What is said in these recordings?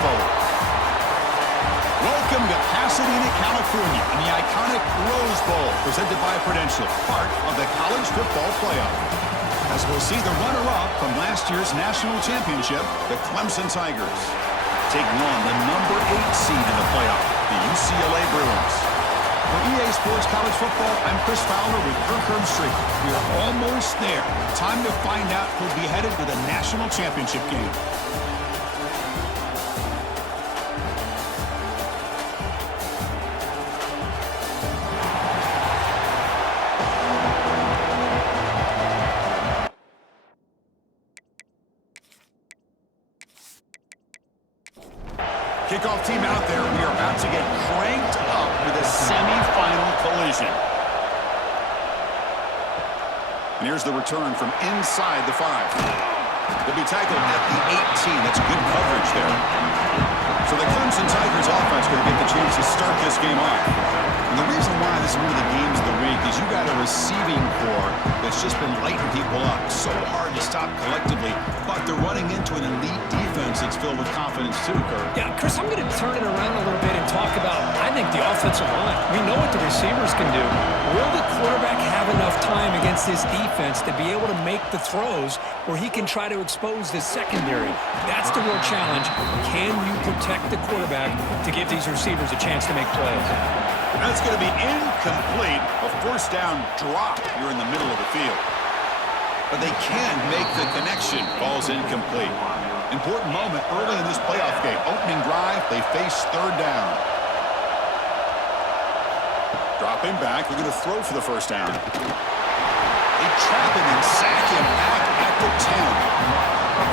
forward. Welcome to Pasadena, California, in the iconic Rose Bowl, presented by Prudential, part of the college football playoff. As we'll see the runner-up from last year's national championship, the Clemson Tigers, taking on the number 8 seed in the playoff, the UCLA Bruins. For EA Sports College Football, I'm Chris Fowler with Kirk Herbstreit. We are almost there. Time to find out who'll be headed to the national championship game. Kickoff team out there. We are about to get cranked up with a semifinal collision. And here's the return from inside the 5. They'll be tackled at the 18. That's good coverage there. So the Clemson Tigers offense going to get the chance to start this game off. And the reason why this is one of the games of the week is you got a receiving core that's just been lighting people up. So hard to stop collectively, but they're running into an elite defense that's filled with confidence too, Kirk. Yeah, Chris, I'm going to turn it around a little bit and talk about, I think, the offensive line. We know what the receivers can do. Will the quarterback have enough time against this defense to be able to make the throws where he can try to expose the secondary? That's the real challenge. Can you protect the quarterback to give these receivers a chance to make plays? That's going to be incomplete. A first down drop here in the middle of the field. But they can make the connection. Ball's incomplete. Important moment early in this playoff game. Opening drive, they face third down. Dropping back, they're going to throw for the first down. They trap him and sack him back at the 10.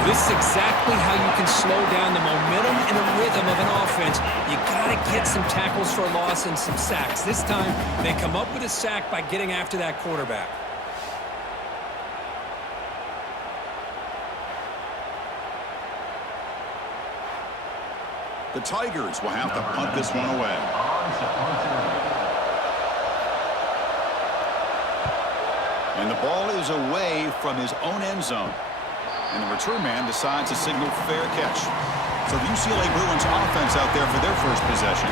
This is exactly how you can slow down the momentum and the rhythm of an offense. You got to get some tackles for a loss and some sacks. This time, they come up with a sack by getting after that quarterback. The Tigers will have to punt this one away. And the ball is away from his own end zone. And the return man decides to signal fair catch. So the UCLA Bruins offense out there for their first possession.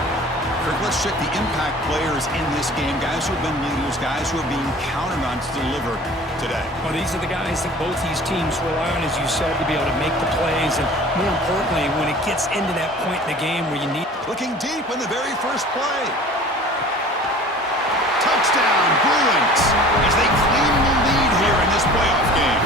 Kirk, let's check the impact players in this game. Guys who have been leaders, guys who are being counted on to deliver today. Well, these are the guys that both these teams rely on, as you said, to be able to make the plays. And more importantly, when it gets into that point in the game where you need... Looking deep in the very first play. Touchdown, Bruins, as they claim the lead here in this playoff game.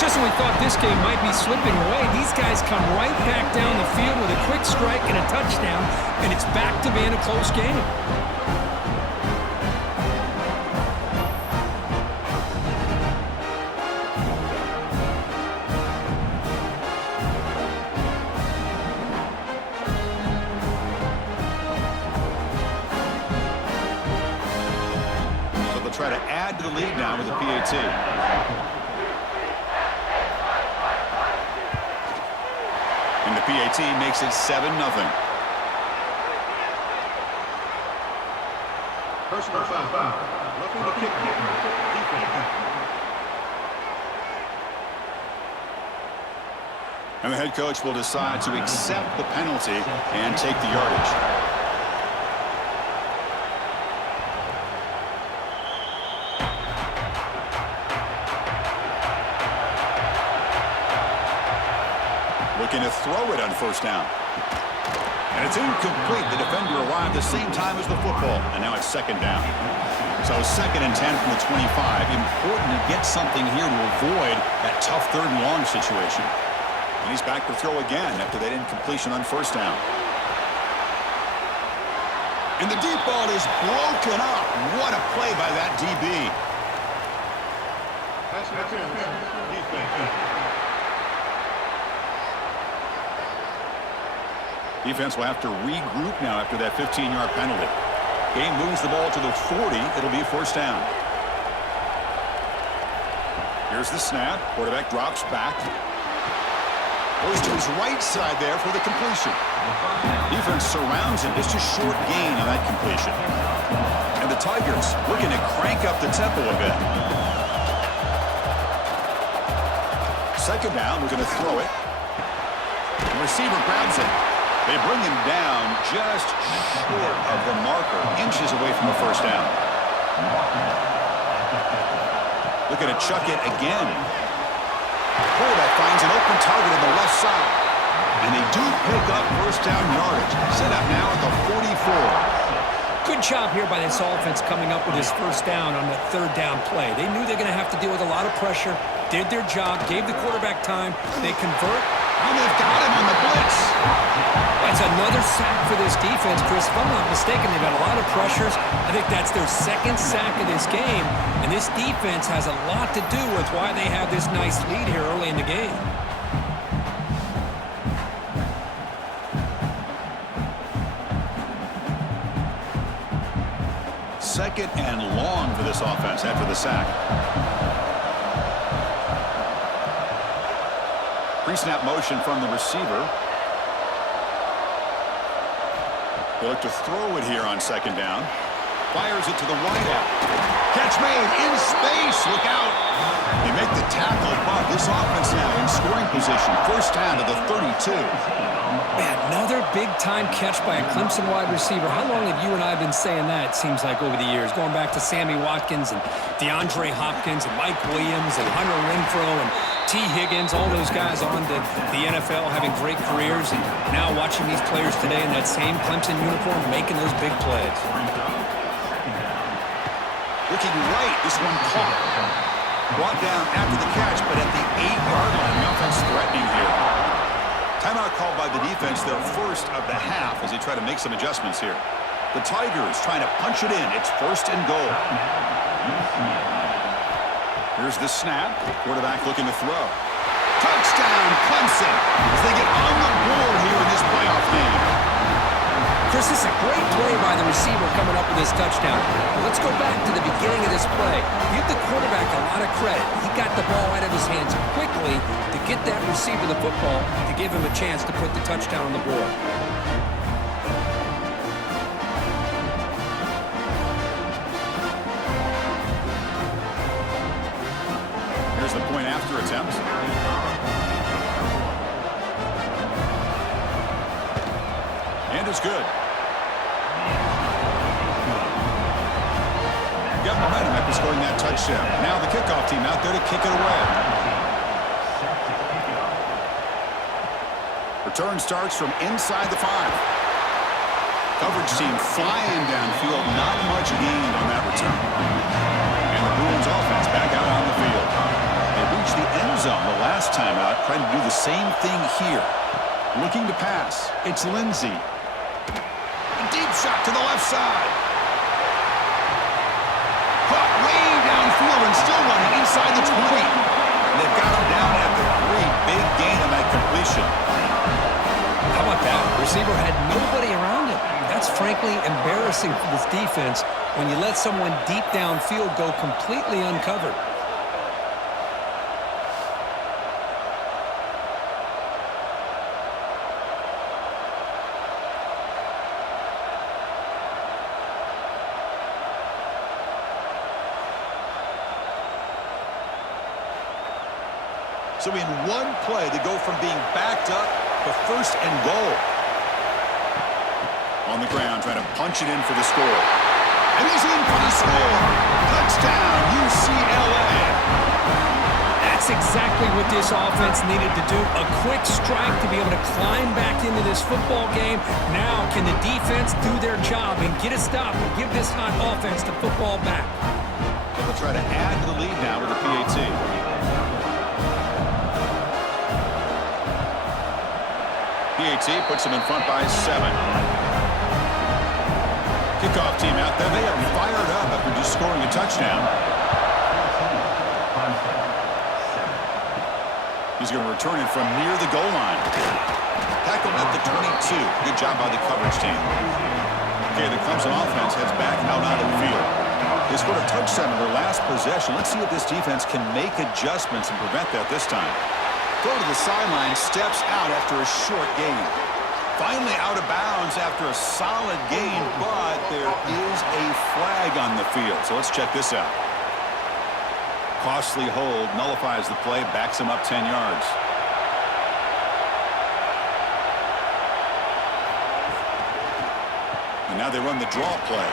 Just when we thought this game might be slipping away, these guys come right back down the field with a quick strike and a touchdown, and it's back to being a close game. So they'll try to add to the lead now with the PAT. And the PAT makes it 7-0. Personal foul. Looking to kick. And the head coach will decide to accept the penalty and take the yardage. Looking to throw it on first down. And it's incomplete. The defender arrived the same time as the football. And now it's second down. So 2nd and 10 from the 25. Important to get something here to avoid that tough 3rd and long situation. And he's back to throw again after that incompletion on first down. And the deep ball is broken up. What a play by that DB. Defense will have to regroup now after that 15-yard penalty. Game moves the ball to the 40. It'll be first down. Here's the snap. Quarterback drops back. Goes to his right side there for the completion. Defense surrounds him. Just a short gain on that completion. And the Tigers looking to crank up the tempo a bit. Second down, we're going to throw it. The receiver grabs it. They bring him down just short of the marker, inches away from a first down. Looking to chuck it again. Quarterback finds an open target on the left side. And they do pick up first down yardage. Set up now at the 44. Good job here by this offense coming up with his first down on the third down play. They knew they're going to have to deal with a lot of pressure, did their job, gave the quarterback time. They convert. And they've got him on the blitz. That's another sack for this defense, Chris. If I'm not mistaken, they've got a lot of pressures. I think that's their second sack of this game. And this defense has a lot to do with why they have this nice lead here early in the game. Second and long for this offense after the sack. Pre-snap motion from the receiver. They look to throw it here on second down. Fires it to the wideout. Catch made in space. Look out. They make the tackle, but this offense now in scoring position. First down to the 32. Man, another big-time catch by a Clemson wide receiver. How long have you and I been saying that, it seems like, over the years? Going back to Sammy Watkins and DeAndre Hopkins and Mike Williams and Hunter Renfrow and T. Higgins, all those guys on to the NFL having great careers. And now watching these players today in that same Clemson uniform making those big plays. Looking right, this one caught. Brought down after the catch, but at the 8-yard line. The offense threatening here. Timeout called by the defense, their first of the half, as they try to make some adjustments here. The Tigers trying to punch it in. It's first and goal. Here's the snap. Quarterback looking to throw. Touchdown, Clemson, as they get on the board here in this playoff game. Chris, this is a great play by the receiver coming up with this touchdown. But let's go back to the beginning of this play. Give the quarterback a lot of credit. He got the ball out of his hands quickly to get that receiver the football to give him a chance to put the touchdown on the board. Here's the point after attempt. And it's good. Got momentum after scoring that touchdown. Now the kickoff team out there to kick it away. Return starts from inside the 5. Coverage team flying downfield. Not much gained on that return. And the Bruins offense back out on the field. They reached the end zone the last time out, trying to do the same thing here. Looking to pass. It's Lindsey. A deep shot to the left side. Caught way downfield and still running inside the 20. And they've got him down at the 3. Big gain on that completion. How about that? The receiver had nobody around him. That's frankly embarrassing for this defense when you let someone deep downfield go completely uncovered. So in one play, they go from being backed up to first and goal. On the ground, trying to punch it in for the score. And he's in for the score. Touchdown, UCLA. That's exactly what this offense needed to do. A quick strike to be able to climb back into this football game. Now can the defense do their job and get a stop and give this hot offense the football back? They'll try to add to the lead now with the PAT. PAT puts them in front by 7. Kickoff team out there. They are fired up after just scoring a touchdown. He's going to return it from near the goal line. Tackled at the 22. Good job by the coverage team. Okay, the Clemson offense heads back out onto the field. They scored a touchdown in their last possession. Let's see if this defense can make adjustments and prevent that this time. Throw to the sideline, steps out after a short gain. Finally out of bounds after a solid gain, but there is a flag on the field. So let's check this out. Costly hold, nullifies the play, backs him up 10 yards. And now they run the draw play.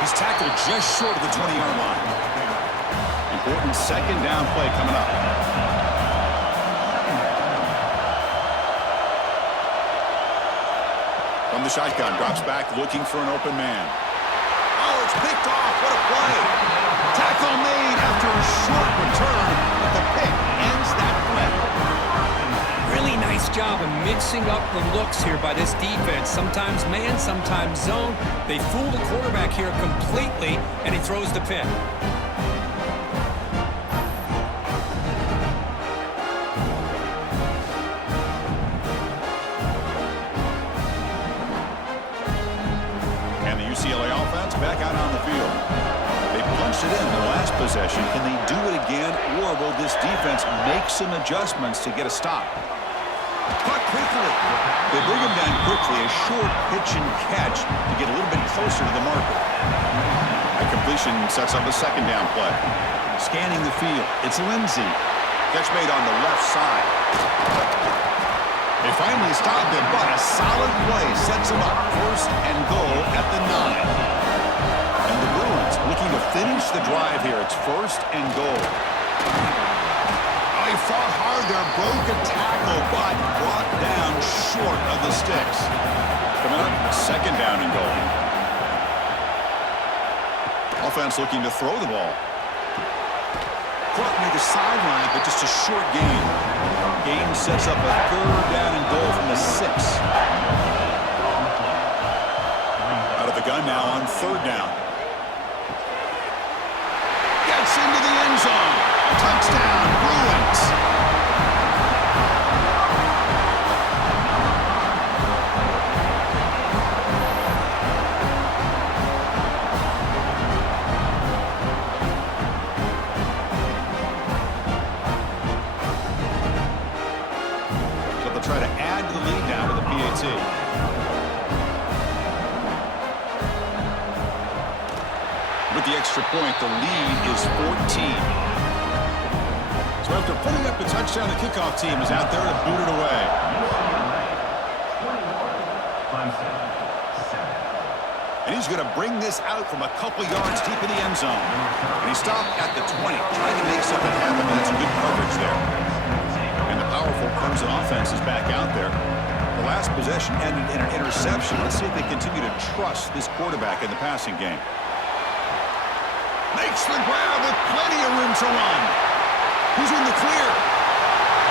He's tackled just short of the 20-yard line. Important second down play coming up. From the shotgun, drops back looking for an open man. Oh, it's picked off. What a play. Tackle made after a short return, but the pick ends that play. Really nice job of mixing up the looks here by this defense. Sometimes man, sometimes zone. They fool the quarterback here completely, and he throws the pick. And the UCLA offense back out on the field. They punched it in the last possession. Can they do it again, or will this defense make some adjustments to get a stop? Caught quickly. They bring him down quickly. A short pitch and catch to get a little bit closer to the marker. That completion sets up a second down play. Scanning the field. It's Lindsey. Catch made on the left side. They finally stop him, but a solid play sets him up. First and goal at the 9. And the Bruins looking to finish the drive here. It's first and goal. He fought hard there, broke a tackle, but brought down short of the sticks. Coming up, second down and goal. Offense looking to throw the ball. Caught near the sideline, but just a short gain. Game sets up a third down and goal from the 6. Out of the gun now on third down. Gets into the end zone. Touchdown, Bruins. So they'll try to add to the lead now with the PAT. With the extra point, the lead is 14. So after putting up the touchdown, the kickoff team is out there to boot it away. And he's going to bring this out from a couple yards deep in the end zone. And he stopped at the 20, trying to make something happen. That's good coverage there. And the powerful Clemson offense is back out there. The last possession ended in an interception. Let's see if they continue to trust this quarterback in the passing game. Makes the grab with plenty of room to run. Who's in the clear?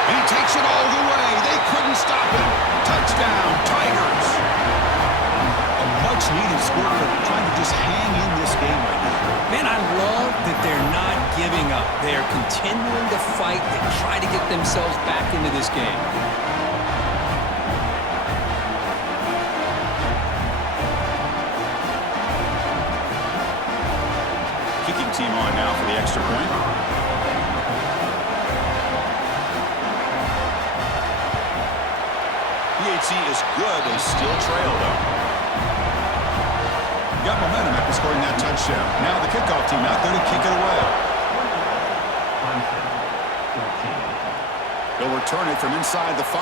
And he takes it all the way. They couldn't stop him. Touchdown, Tigers. A much-needed score for trying to just hang in this game right now. Man, I love that they're not giving up. They are continuing to fight. They try to get themselves back into this game. Kicking team on now for the extra point. PAT is good. They still trail, though. Got momentum after scoring that touchdown. Now the kickoff team out there to kick it away. They'll return it from inside the 5.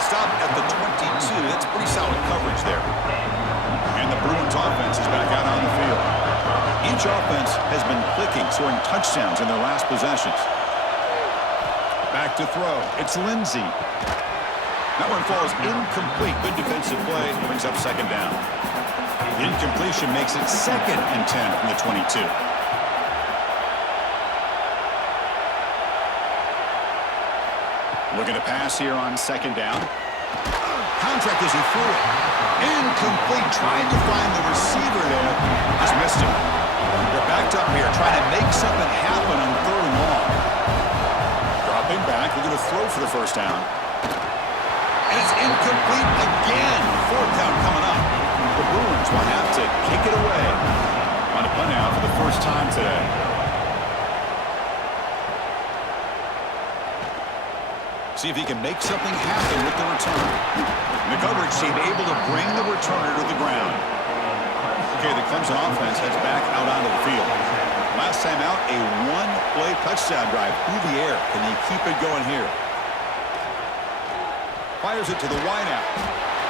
Stop at the 22. That's pretty solid coverage there. And the Bruins offense is back out on the field. Each offense has been clicking, scoring touchdowns in their last possessions. Back to throw. It's Lindsey. That one falls incomplete. Good defensive play. Brings up second down. The incompletion makes it second and 10 from the 22. Looking to pass here on second down. Contact as he threw it. Incomplete. Trying to find the receiver there. Just missed him. They're backed up here trying to make something happen on third and long. Dropping back. They're going to throw for the first down. And it's incomplete again. Fourth down coming up. The Bruins will have to kick it away on a punt out for the first time today. See if he can make something happen with the return. And the coverage team able to bring the returner to the ground. Okay, the Clemson offense heads back out onto the field. Last time out, a one-play touchdown drive through the air. Can he keep it going here? Fires it to the wideout.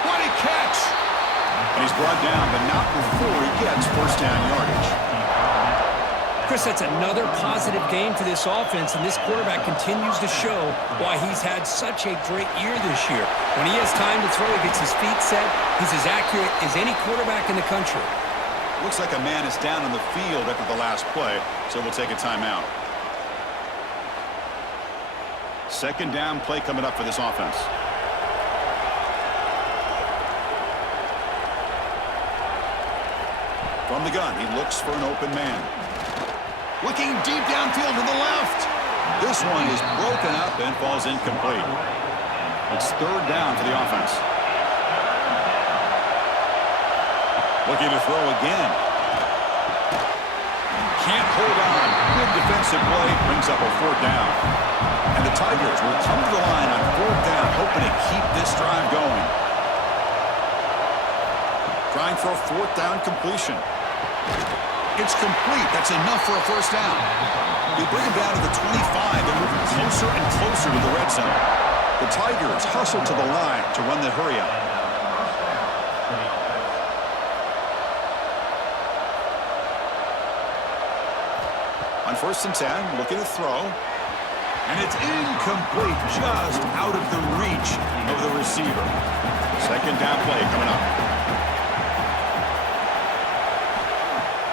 What a catch! And he's brought down, but not before he gets first down yardage. Chris, that's another positive game for this offense, and this quarterback continues to show why he's had such a great year this year. When he has time to throw, he gets his feet set. He's as accurate as any quarterback in the country. Looks like a man is down on the field after the last play, so we'll take a timeout. Second down play coming up for this offense. From the gun, he looks for an open man. Looking deep downfield to the left. This one is broken up and falls incomplete. It's third down for the offense. Looking to throw again. Can't hold on. Good defensive play brings up a fourth down. And the Tigers will come to the line on fourth down, hoping to keep this drive going. Trying for a fourth down completion. It's complete. That's enough for a first down. They bring him down to the 25 and moving closer and closer to the red zone. The Tigers hustle to the line to run the hurry-up. On first and 10, looking to throw. And it's incomplete, just out of the reach of the receiver. Second down play coming up.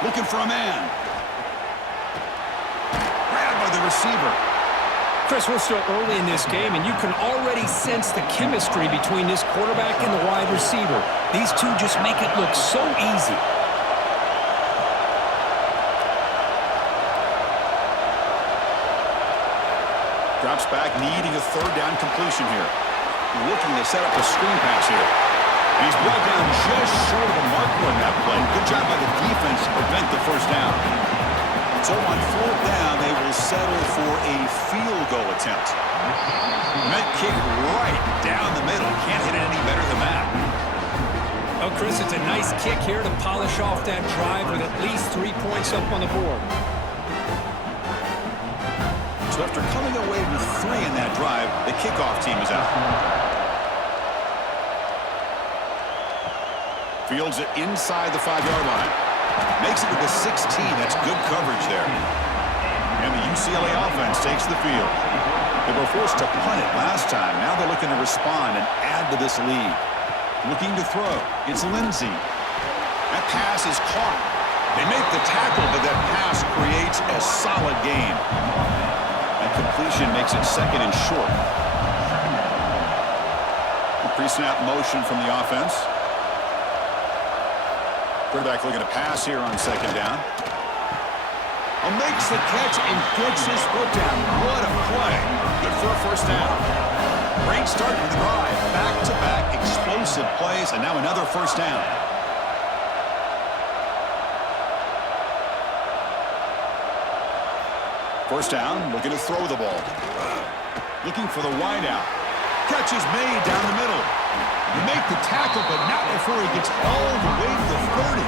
Looking for a man. Grabbed by the receiver. Chris, we're still early in this game, and you can already sense the chemistry between this quarterback and the wide receiver. These two just make it look so easy. Drops back, needing a third down completion here. Looking to set up a screen pass here. And he's brought down just short of the marker on that play. Good job by the defense to prevent the first down. So on fourth down, they will settle for a field goal attempt. Meant kick right down the middle. Can't hit it any better than that. Oh, Chris, it's a nice kick here to polish off that drive with at least 3 points up on the board. So after coming away with 3 in that drive, the kickoff team is out. Fields it inside the 5-yard line. Makes it to the 16. That's good coverage there. And the UCLA offense takes the field. They were forced to punt it last time. Now they're looking to respond and add to this lead. Looking to throw. It's Lindsey. That pass is caught. They make the tackle, but that pass creates a solid gain. And completion makes it second and short. A pre-snap motion from the offense. Quarterback looking to pass here on second down. Makes the catch and gets his foot down. What a play. Good for a first down. Great start to the drive. Back-to-back explosive plays, and now another first down. First down, looking to throw the ball. Looking for the wideout. Catch is made down the middle. You make the tackle, but not before he gets all the way to the 30.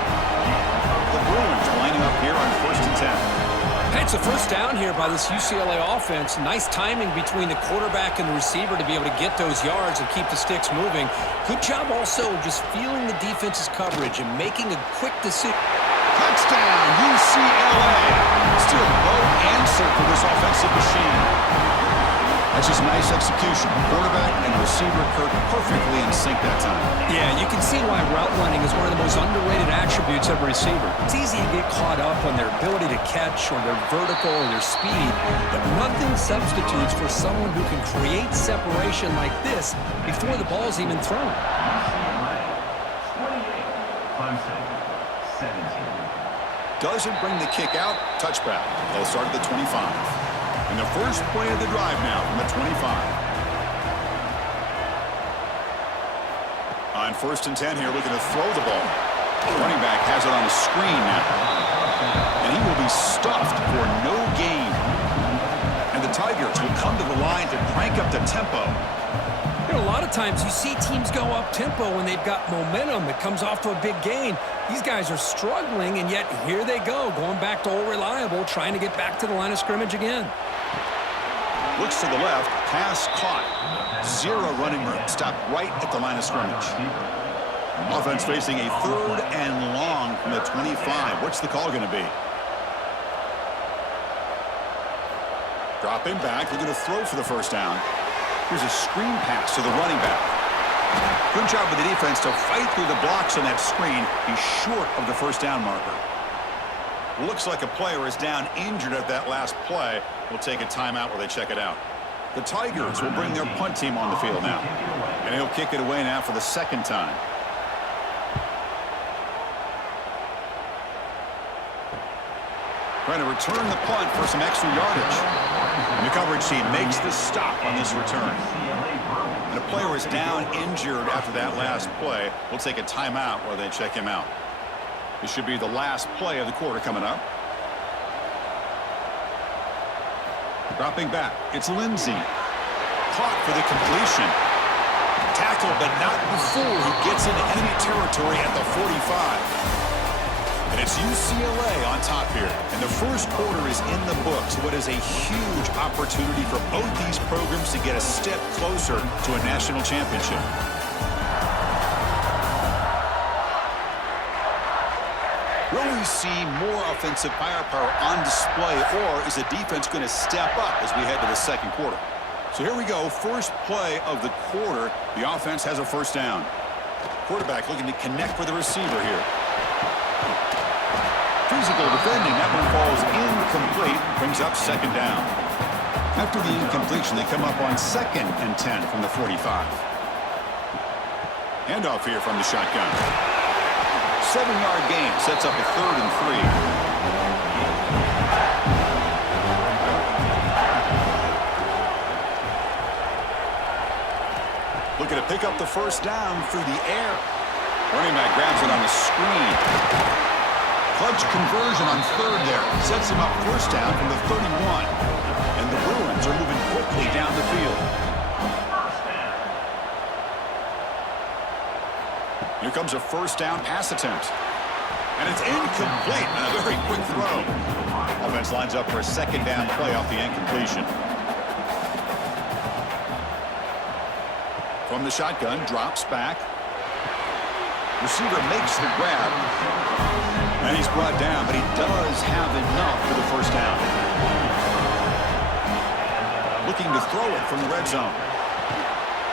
The Bruins lining up here on first and 10. It's a first down here by this UCLA offense. Nice timing between the quarterback and the receiver to be able to get those yards and keep the sticks moving. Good job also just feeling the defense's coverage and making a quick decision. Touchdown, UCLA. Still no answer for this offensive machine. That's just nice execution. Quarterback and receiver Kirk perfectly in sync that time. Yeah, you can see why route running is one of the most underrated attributes of a receiver. It's easy to get caught up on their ability to catch or their vertical or their speed, but nothing substitutes for someone who can create separation like this before the ball's even thrown. Doesn't bring the kick out. Touchback. They'll start at the 25. And the first play of the drive now from the 25. On first and 10 here, looking to throw the ball. Running back has it on the screen now. And he will be stuffed for no gain. And the Tigers will come to the line to crank up the tempo. You know, a lot of times you see teams go up-tempo when they've got momentum that comes off to a big gain. These guys are struggling, and yet here they go, going back to old reliable, trying to get back to the line of scrimmage again. Looks to the left. Pass caught. Zero running room. Stopped right at the line of scrimmage. Offense facing a 3rd and long from the 25. What's the call going to be? Dropping back. They're going to throw for the first down. Here's a screen pass to the running back. Good job with the defense to fight through the blocks on that screen. He's short of the first down marker. Looks like a player is down injured at that last play. We'll take a timeout while they check it out. The Tigers will bring their punt team on the field now. And he'll kick it away now for the 2nd time. Trying to return the punt for some extra yardage. And the coverage team makes the stop on this return. And a player is down injured after that last play. We'll take a timeout while they check him out. This should be the last play of the quarter coming up. Dropping back. It's Lindsey. Caught for the completion. Tackled, but not before he gets into enemy territory at the 45. And it's UCLA on top here. And the first quarter is in the books. What is a huge opportunity for both these programs to get a step closer to a national championship. Will we see more offensive firepower on display, or is the defense going to step up as we head to the 2nd quarter? So here we go. First play of the quarter. The offense has a first down. Quarterback looking to connect with the receiver here. Physical defending. That one falls incomplete. Brings up 2nd down. After the incompletion, they come up on 2nd and 10 from the 45. Handoff here from the shotgun. 7-yard gain sets up a 3rd and 3. Looking to pick up the first down through the air. Running back grabs it on the screen. Clutch conversion on 3rd there. Sets him up first down from the 31. And the Bruins are moving quickly down the field. Here comes a first down pass attempt. And it's incomplete. And a very quick throw. Offense lines up for a 2nd down play off the incompletion. From the shotgun, drops back. Receiver makes the grab. And he's brought down, but he does have enough for the first down. Looking to throw it from the red zone.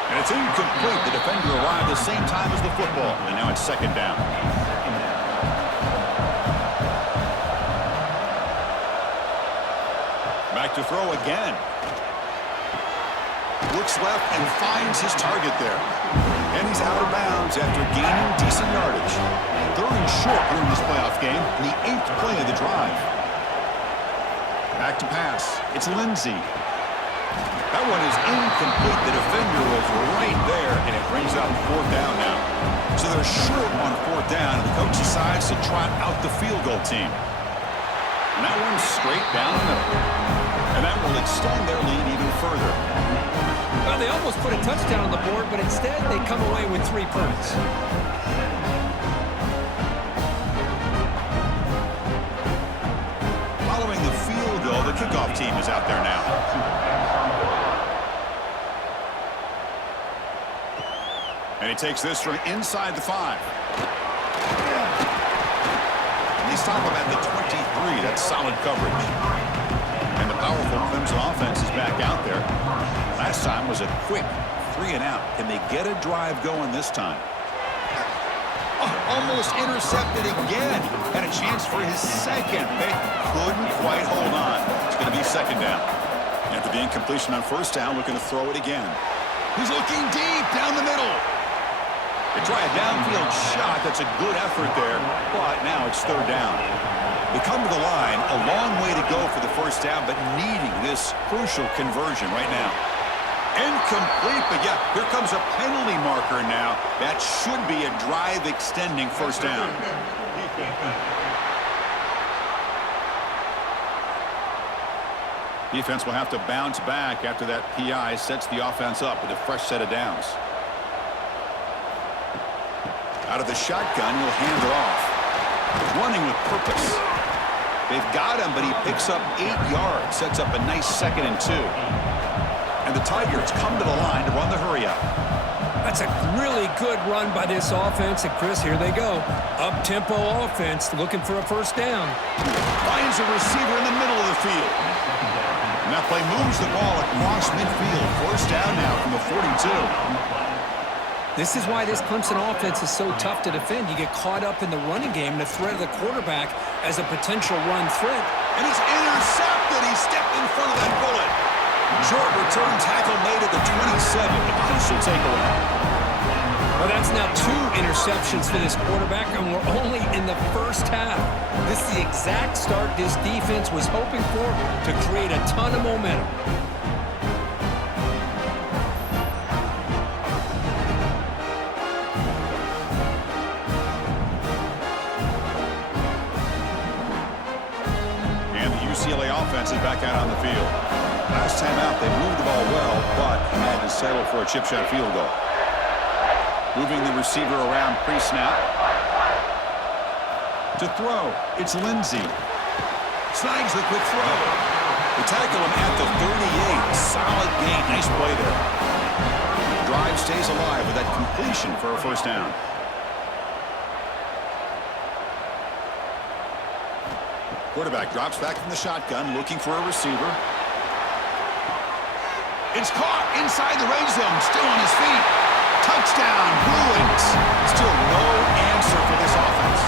And it's incomplete. The defender arrived the same time as the football. And now it's 2nd down. Back to throw again. Looks left and finds his target there. And he's out of bounds after gaining decent yardage. 3rd and short here in this playoff game, and the 8th play of the drive. Back to pass. It's Lindsey. That one is incomplete. The defender was right there, and it brings up 4th down now. So they're short on 4th down, and the coach decides to trot out the field goal team. And that one's straight down the middle. And that will extend their lead even further. Well, they almost put a touchdown on the board, but instead they come away with 3 points. Following the field goal, the kickoff team is out there now. And he takes this from inside the 5. And they stop him at the 23. That's solid coverage. And the powerful Clemson offense is back out there. Last time was a quick 3 and out. Can they get a drive going this time? Oh, almost intercepted again. Had a chance for his 2nd. They couldn't quite hold on. It's going to be 2nd down. After the incompletion on 1st down, looking to throw it again. He's looking deep down the middle. They try a downfield shot. That's a good effort there. But now it's 3rd down. They come to the line, a long way to go for the first down, but needing this crucial conversion right now. Incomplete, but yeah, here comes a penalty marker now. That should be a drive-extending first down. Defense will have to bounce back after that PI sets the offense up with a fresh set of downs. Out of the shotgun, he'll hand it off. Running with purpose. They've got him, but he picks up 8 yards. Sets up a nice 2nd and 2. And the Tigers come to the line to run the hurry-up. That's a really good run by this offense. And, Chris, here they go. Up-tempo offense looking for a first down. Finds a receiver in the middle of the field. And that play moves the ball across midfield. First down now from the 42. This is why this Clemson offense is so tough to defend. You get caught up in the running game, the threat of the quarterback as a potential run threat. And he's intercepted. He stepped in front of that bullet. Short return tackle made at the 27. Crucial takeaway. Well, that's now 2 interceptions for this quarterback, and we're only in the first half. This is the exact start this defense was hoping for to create a ton of momentum. And the UCLA offense is back out on the field. Last time out, they moved the ball well, but had to settle for a chip shot field goal. Moving the receiver around pre-snap. To throw, it's Lindsey. Snags the quick throw. They tackle him at the 38. Solid gain. Nice play there. Drive stays alive with that completion for a first down. Quarterback drops back from the shotgun, looking for a receiver. It's caught inside the red zone, still on his feet. Touchdown, Bruins. Still no answer for this offense.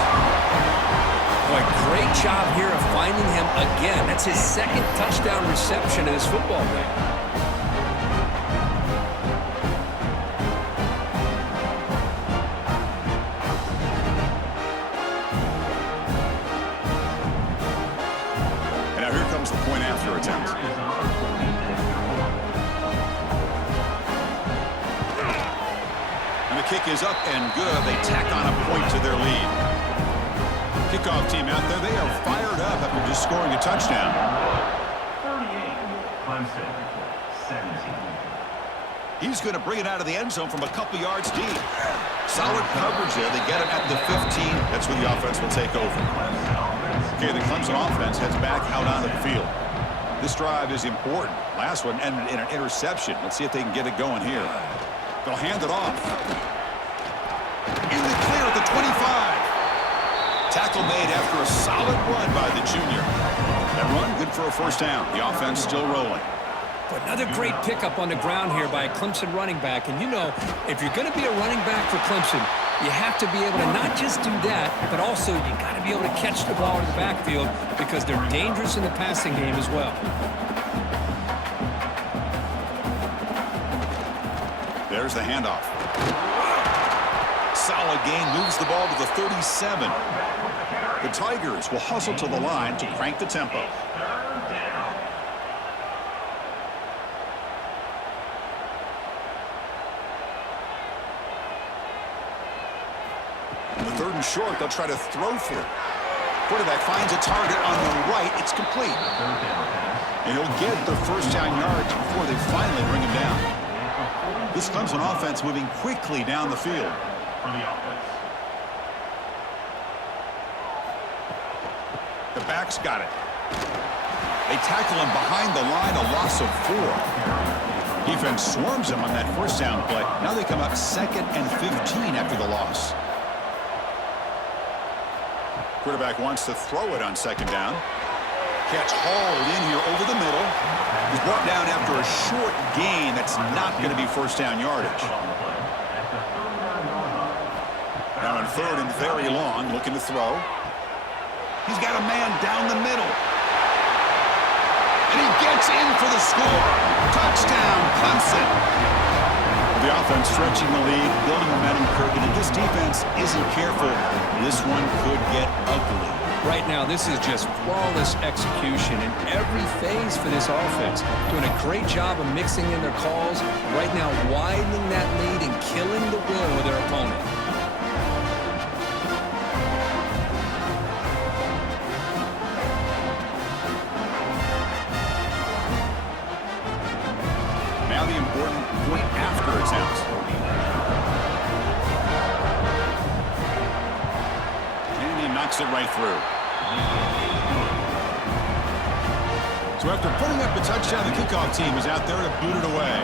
Boy, great job here of finding him again. That's his second touchdown reception in this football game. And now here comes the point after attempt. Kick is up and good. They tack on a point to their lead. Kickoff team out there. They are fired up after just scoring a touchdown. 38, Clemson, 17. He's going to bring it out of the end zone from a couple yards deep. Solid coverage there. They get him at the 15. That's where the offense will take over. Okay, the Clemson offense heads back out onto the field. This drive is important. Last one ended in an interception. Let's see if they can get it going here. They'll hand it off. In the clear at the 25. Tackle made after a solid run by the junior. That run good for a first down. The offense still rolling. But another great pickup on the ground here by a Clemson running back. And you know, if you're going to be a running back for Clemson, you have to be able to not just do that, but also you got to be able to catch the ball in the backfield because they're dangerous in the passing game as well. There's the handoff. Solid gain, moves the ball to the 37. The Tigers will hustle to the line to crank the tempo. On the 3rd and short, they'll try to throw for it. Quarterback finds a target on the right. It's complete. And he'll get the first down yards before they finally bring him down. This Clemson offense moving quickly down the field. The back's got it. They tackle him behind the line, a loss of 4. Defense swarms him on that first down play. Now they come up 2nd and 15 after the loss. Quarterback wants to throw it on 2nd down. Catch hauled in here over the middle. He's brought down after a short gain that's not going to be first down yardage. Now in 3rd and very long, looking to throw. He's got a man down the middle. And he gets in for the score. Touchdown, Clemson. The offense stretching the lead, building momentum curve, and if this defense isn't careful, this one could get ugly. Right now, this is just flawless execution in every phase for this offense. Doing a great job of mixing in their calls. Right now, widening that lead and killing the will with their opponent. Now the important point after attempt. And he knocks it right through. So after putting up the touchdown, the kickoff team is out there to boot it away.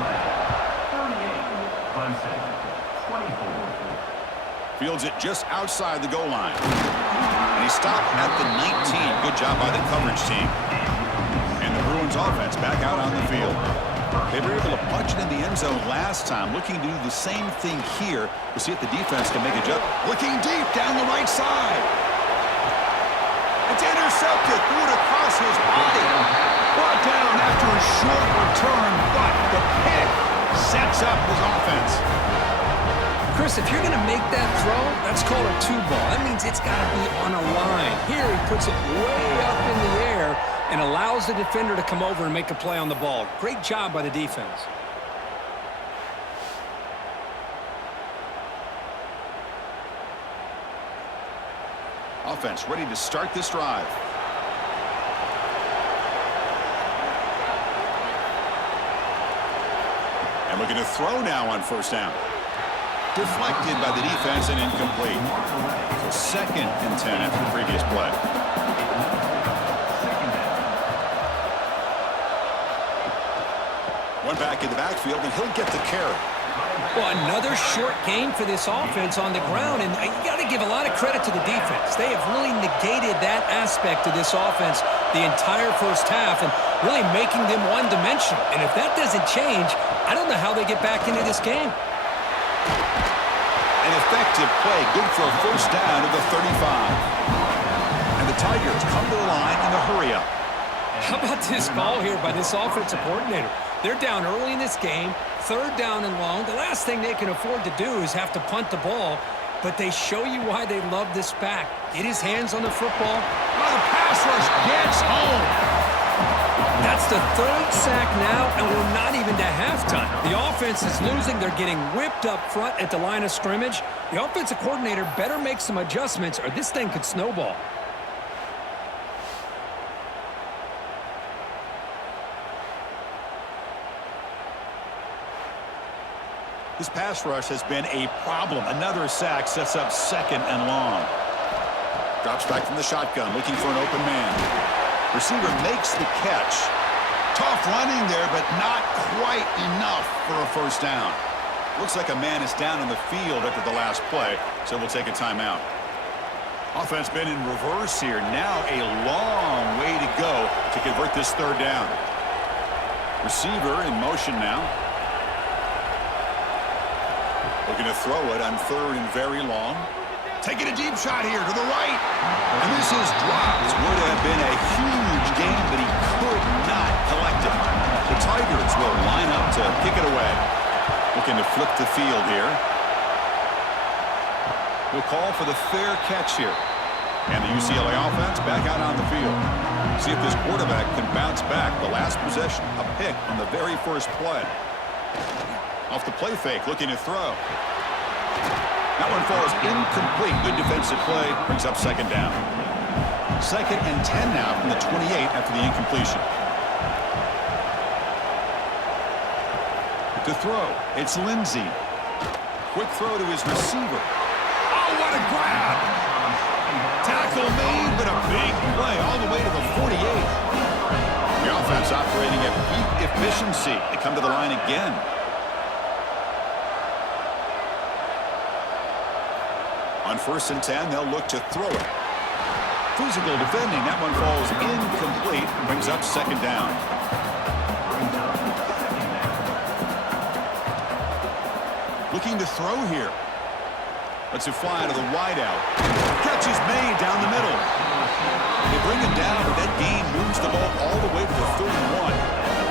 38. Clemson. 24. Fields it just outside the goal line. And he stopped at the 19. Good job by the coverage team. And the Bruins offense back out on the field. They were able to punch it in the end zone last time. Looking to do the same thing here. We'll see if the defense can make a jump. Looking deep down the right side. It's intercepted. Threw it across his body. Brought down after a short return, but the pick sets up his offense. Chris, if you're going to make that throw, that's called a two ball. That means it's got to be on a line. Here he puts it way up in the air and allows the defender to come over and make a play on the ball. Great job by the defense. Offense ready to start this drive. And looking to throw now on first down. Deflected by the defense and incomplete. So 2nd and 10 after the previous play. One back in the backfield, and he'll get the carry. Well, another short game for this offense on the ground, and you got to give a lot of credit to the defense. They have really negated that aspect of this offense the entire first half and really making them one-dimensional. And if that doesn't change, I don't know how they get back into this game. An effective play, good for a first down to the 35. And the Tigers come to the line in a hurry-up. How about this call here by this offensive coordinator? They're down early in this game, 3rd down and long. The last thing they can afford to do is have to punt the ball, but they show you why they love this back. Get his hands on the football. Oh, the pass rush gets home. That's the 3rd sack now, and we're not even to halftime. The offense is losing. They're getting whipped up front at the line of scrimmage. The offensive coordinator better make some adjustments or this thing could snowball. This pass rush has been a problem. Another sack sets up 2nd and long. Drops back from the shotgun, looking for an open man. Receiver makes the catch. Tough running there, but not quite enough for a first down. Looks like a man is down in the field after the last play, so we'll take a timeout. Offense been in reverse here. Now a long way to go to convert this 3rd down. Receiver in motion now. Looking to throw it on 3rd and very long. Taking a deep shot here to the right. And this is dropped. Would have been a huge gain, but he could not collect it. The Tigers will line up to kick it away. Looking to flip the field here. We'll call for the fair catch here. And the UCLA offense back out on the field. See if this quarterback can bounce back. The last possession, a pick on the very first play. Off the play fake, looking to throw. That one falls incomplete. Good defensive play, brings up 2nd down. 2nd and 10 now from the 28 after the incompletion. To throw, it's Lindsey. Quick throw to his receiver. Oh, what a grab! Tackle made, but a big play all the way to the 48. The offense operating at peak efficiency. They come to the line again. On 1st and 10, they'll look to throw it. Physical defending. That one falls incomplete. Brings up 2nd down. Looking to throw here. Lets it fly to the wideout. Catch is made down the middle. They bring him down, but that gain moves the ball all the way to the 31.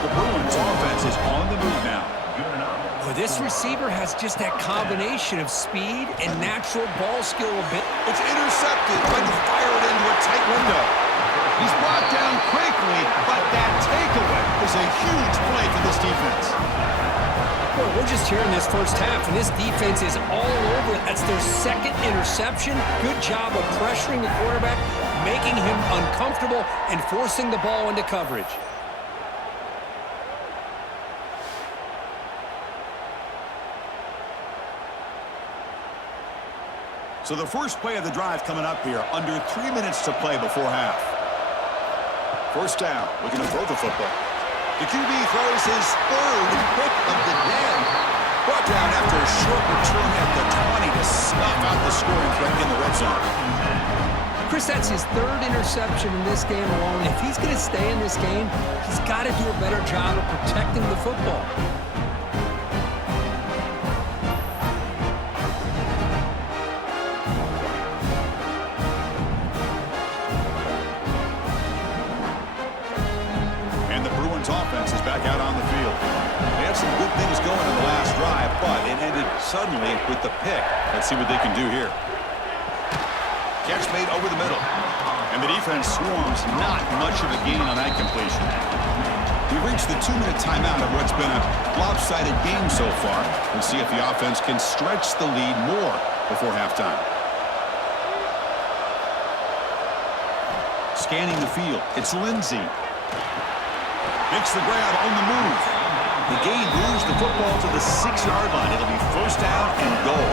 The Bruins offense is on the move now. Well, this receiver has just that combination of speed and natural ball skill a bit. It's intercepted, trying to fire it into a tight window. He's brought down quickly, but that takeaway is a huge play for this defense. Well, we're just here in this first half, and this defense is all over it. That's their 2nd interception. Good job of pressuring the quarterback, making him uncomfortable, and forcing the ball into coverage. So the first play of the drive coming up here, under 3 minutes to play before half. First down, looking to throw the football. The QB throws his third pick of the day. Brought down after a short return at the 20 to snuff out the scoring threat in the red zone. Chris, that's his third interception in this game alone. If he's going to stay in this game, he's got to do a better job of protecting the football. And the Bruins offense is back out on the field. They had some good things going in the last drive, but it ended suddenly with the pick. Let's see what they can do here. Catch made over the middle. And the defense swarms. Not much of a gain on that completion. We reached the 2-minute timeout of what's been a lopsided game so far. We'll see if the offense can stretch the lead more before halftime. Scanning the field. It's Lindsey. Makes the grab on the move. The gain moves the football to the 6-yard line. It'll be first down and goal.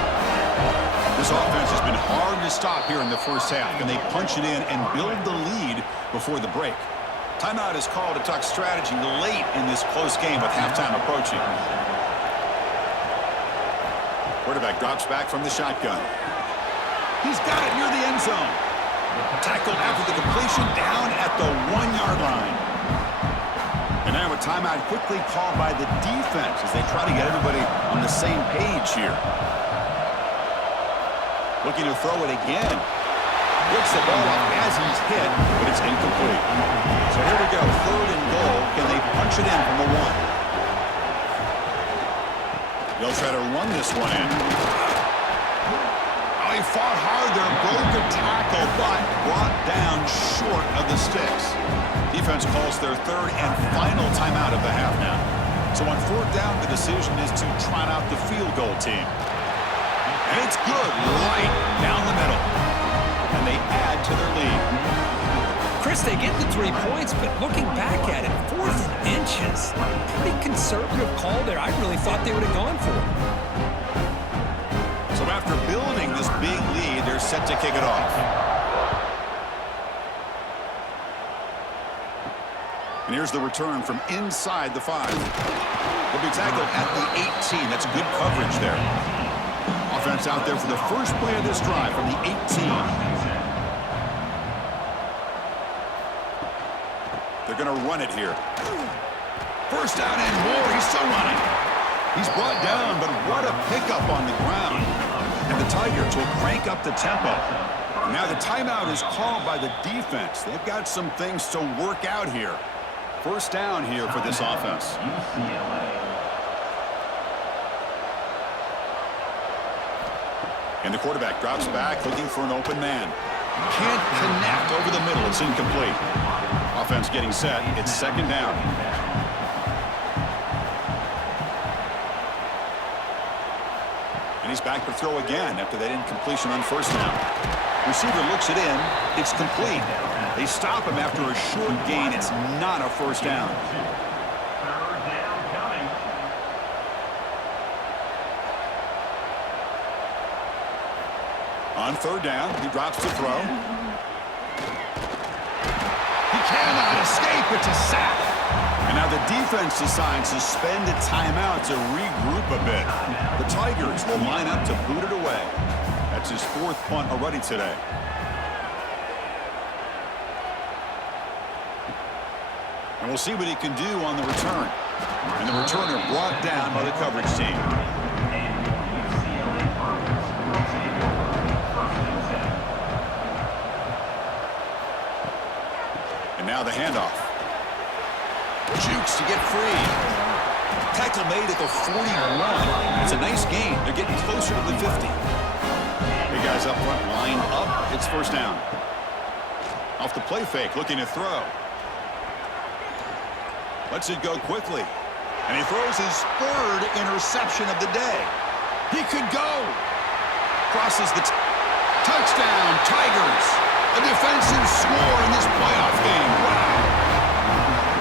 This offense has been hard to stop here in the first half. Can they punch it in and build the lead before the break? Timeout is called to talk strategy late in this close game with halftime approaching. Quarterback drops back from the shotgun. He's got it near the end zone. Tackled after the completion down at the 1-yard line. And now a timeout quickly called by the defense as they try to get everybody on the same page here. Looking to throw it again. Gets the ball off as he's hit, but it's incomplete. So here we go, third and goal. Can they punch it in from the 1? They'll try to run this one in. Oh, he fought hard there, broke a tackle, but brought down short of the sticks. Defense calls their third and final timeout of the half now. So on fourth down, the decision is to trot out the field goal team. And it's good, right down the middle. And they add to their lead. Chris, they get the 3 points, but looking back at it, 4th and inches. Pretty conservative call there. I really thought they would have gone for it. So after building this big lead, they're set to kick it off. And here's the return from inside the 5. They'll be tackled at the 18. That's good coverage there. Offense out there for the first play of this drive from the 18. They're going to run it here. First down and more. He's still running. He's brought down, but what a pickup on the ground. And the Tigers will crank up the tempo. Now the timeout is called by the defense. They've got some things to work out here. First down here for this offense. UCLA. And the quarterback drops back, looking for an open man. Can't connect over the middle. It's incomplete. Offense getting set. It's second down. And he's back to throw again after that incompletion on first down. Receiver looks it in. It's complete. They stop him after a short gain. It's not a first down. Third down coming. On third down, he drops to throw. He cannot escape. It's a sack. And now the defense decides to spend a timeout to regroup a bit. The Tigers will line up to boot it away. That's his 4th punt already today. And we'll see what he can do on the return. And the returner brought down by the coverage team. And now the handoff. Jukes to get free. Tackle made at the 41. It's a nice gain. They're getting closer to the 50. Big guys up front, line up. It's first down. Off the play fake, looking to throw. Lets it go quickly. And he throws his 3rd interception of the day. He could go. Crosses the touchdown, Tigers. A defensive score in this playoff game. Wow.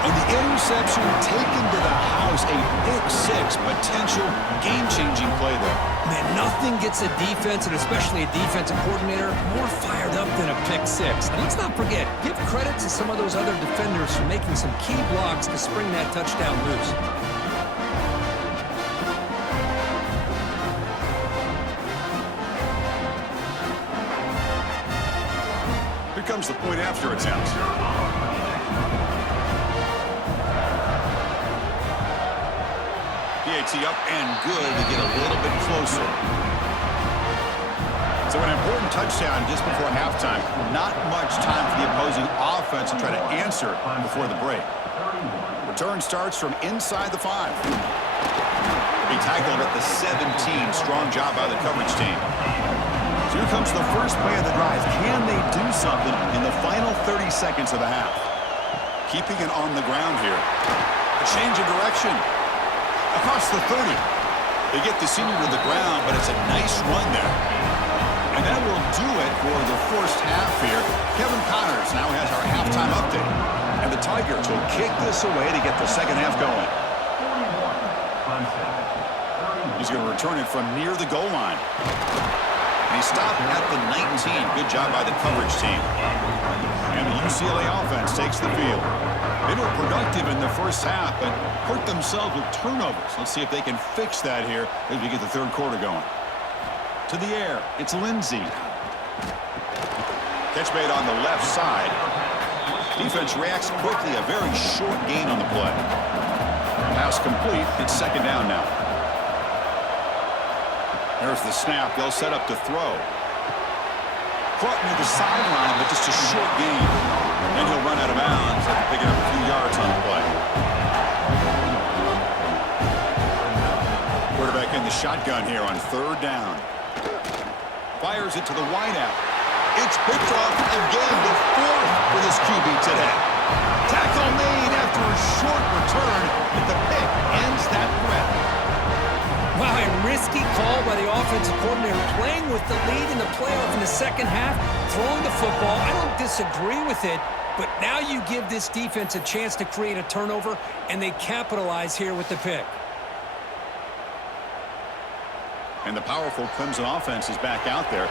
And the interception taken to the house, a pick 6, potential game-changing play there. Man, nothing Nothing gets a defense, and especially a defensive coordinator, more fired up than a pick six. And let's not forget, give credit to some of those other defenders for making some key blocks to spring that touchdown loose. Here comes the point after attempt. PAT up and good to get a little bit closer. So an important touchdown just before halftime. Not much time for the opposing offense to try to answer before the break. Return starts from inside the 5. He tackled at the 17. Strong job by the coverage team. So here comes the first play of the drive. Can they do something in the final 30 seconds of the half? Keeping it on the ground here. A change of direction. Across the 30. They get the senior to the ground, but it's a nice run there. And that will do it for the first half here. Kevin Connors now has our halftime update. And the Tigers will kick this away to get the second half going. He's going to return it from near the goal line. And he stopped at the 19. Good job by the coverage team. And the UCLA offense takes the field. They were productive in the first half, but hurt themselves with turnovers. Let's see if they can fix that here as we get the third quarter going. To the air, it's Lindsey. Catch made on the left side. Defense reacts quickly, a very short gain on the play. Pass complete, it's second down now. There's the snap, they'll set up to throw. Caught near the sideline, but just a short gain. And he'll run out of bounds after picking up a few yards on the play. Quarterback in the shotgun here on third down. Fires it to the wideout. It's picked off again, the fourth for this QB today. Tackle made after a short return, but the pick ends that threat. Wow, a risky call by the offensive coordinator, playing with the lead in the playoff in the second half, throwing the football. I don't disagree with it, but now you give this defense a chance to create a turnover, and they capitalize here with the pick. And the powerful Clemson offense is back out there.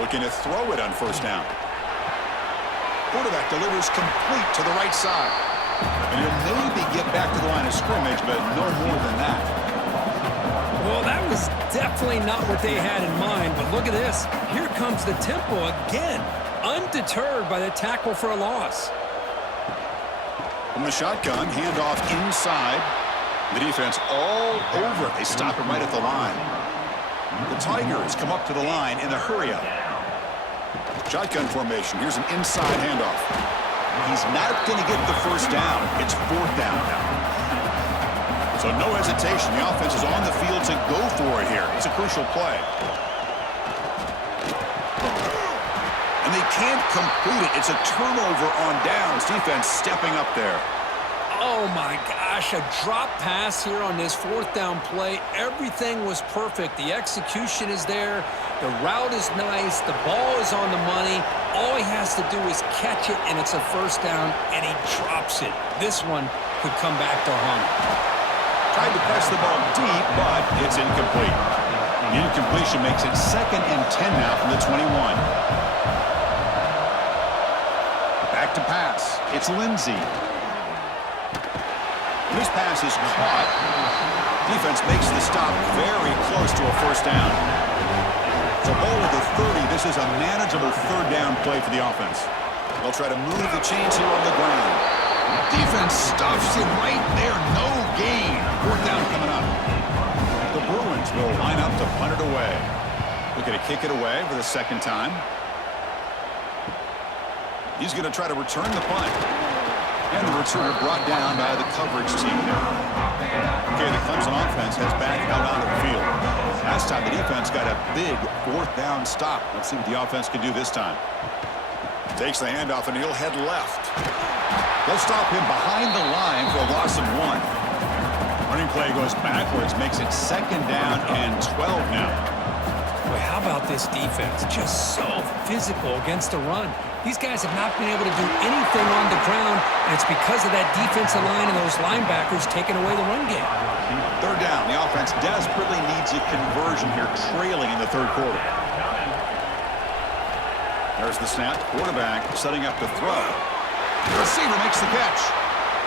Looking to throw it on first down. Quarterback delivers complete to the right side. And he'll maybe get back to the line of scrimmage, but no more than that. Well, that was definitely not what they had in mind, but look at this. Here comes the tempo again, undeterred by the tackle for a loss. From the shotgun, handoff inside. The defense all over it. They stop him right at the line. The Tigers come up to the line in a hurry-up. Shotgun formation. Here's an inside handoff. He's not going to get the first down. It's fourth down now. So no hesitation. The offense is on the field to go for it here. It's a crucial play. And they can't complete it. It's a turnover on downs. Defense stepping up there. Oh, my gosh, a drop pass here on this fourth down play. Everything was perfect. The execution is there. The route is nice. The ball is on the money. All he has to do is catch it, and it's a first down, and he drops it. This one could come back to haunt him. Tried to press the ball deep, but it's incomplete. The incompletion makes it 2nd and 10 now from the 21. Back to pass. It's Lindsey. This pass is caught. Defense makes the stop very close to a first down. So ball at the 30. This is a manageable third down play for the offense. They'll try to move the chains here on the ground. Defense stuffs it right there. No gain. Fourth down coming up. The Bruins will line up to punt it away. Looking to kick it away for the second time. He's going to try to return the punt. And the returner brought down by the coverage team there. Okay, the Clemson offense has back out onto the field. Last time the defense got a big fourth down stop. Let's see what the offense can do this time. Takes the handoff and he'll head left. They'll stop him behind the line for a loss of 1. Running play goes backwards, makes it 2nd down and 12 now. Boy, how about this defense? Just so physical against the run. These guys have not been able to do anything on the ground, and it's because of that defensive line and those linebackers taking away the run game. Third down. The offense desperately needs a conversion here, trailing in the third quarter. There's the snap. Quarterback setting up to throw. The receiver makes the catch.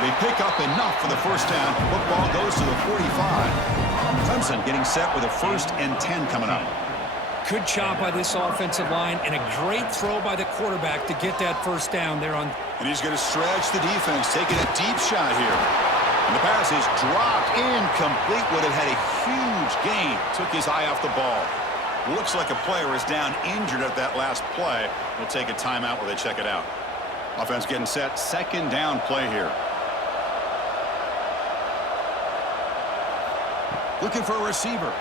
They pick up enough for the first down. Football goes to the 45. Clemson getting set with a 1st and 10 coming up. Good job by this offensive line and a great throw by the quarterback to get that first down there on. And he's going to stretch the defense, taking a deep shot here. And the pass is dropped incomplete. Would have had a huge gain. Took his eye off the ball. Looks like a player is down injured at that last play. We'll take a timeout while they check it out. Offense getting set. 2nd down play here. Looking for a receiver.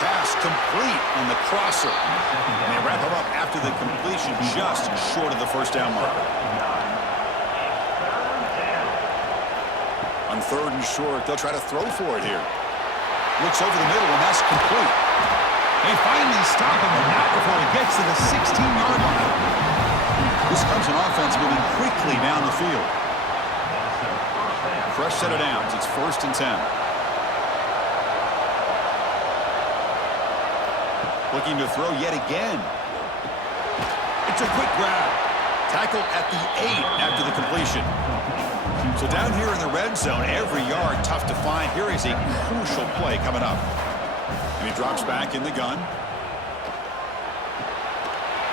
Pass complete on the crosser. And they wrap him up after the completion, just short of the first down mark. On 3rd and short, they'll try to throw for it here. Looks over the middle, and that's complete. They finally stop him, but not before he gets to the 16-yard line. This comes an offense moving quickly down the field. Fresh set of downs. It's 1st and 10. Looking to throw yet again. It's a quick grab. Tackle at the 8 after the completion. So down here in the red zone, every yard tough to find. Here is a crucial play coming up. And he drops back in the gun.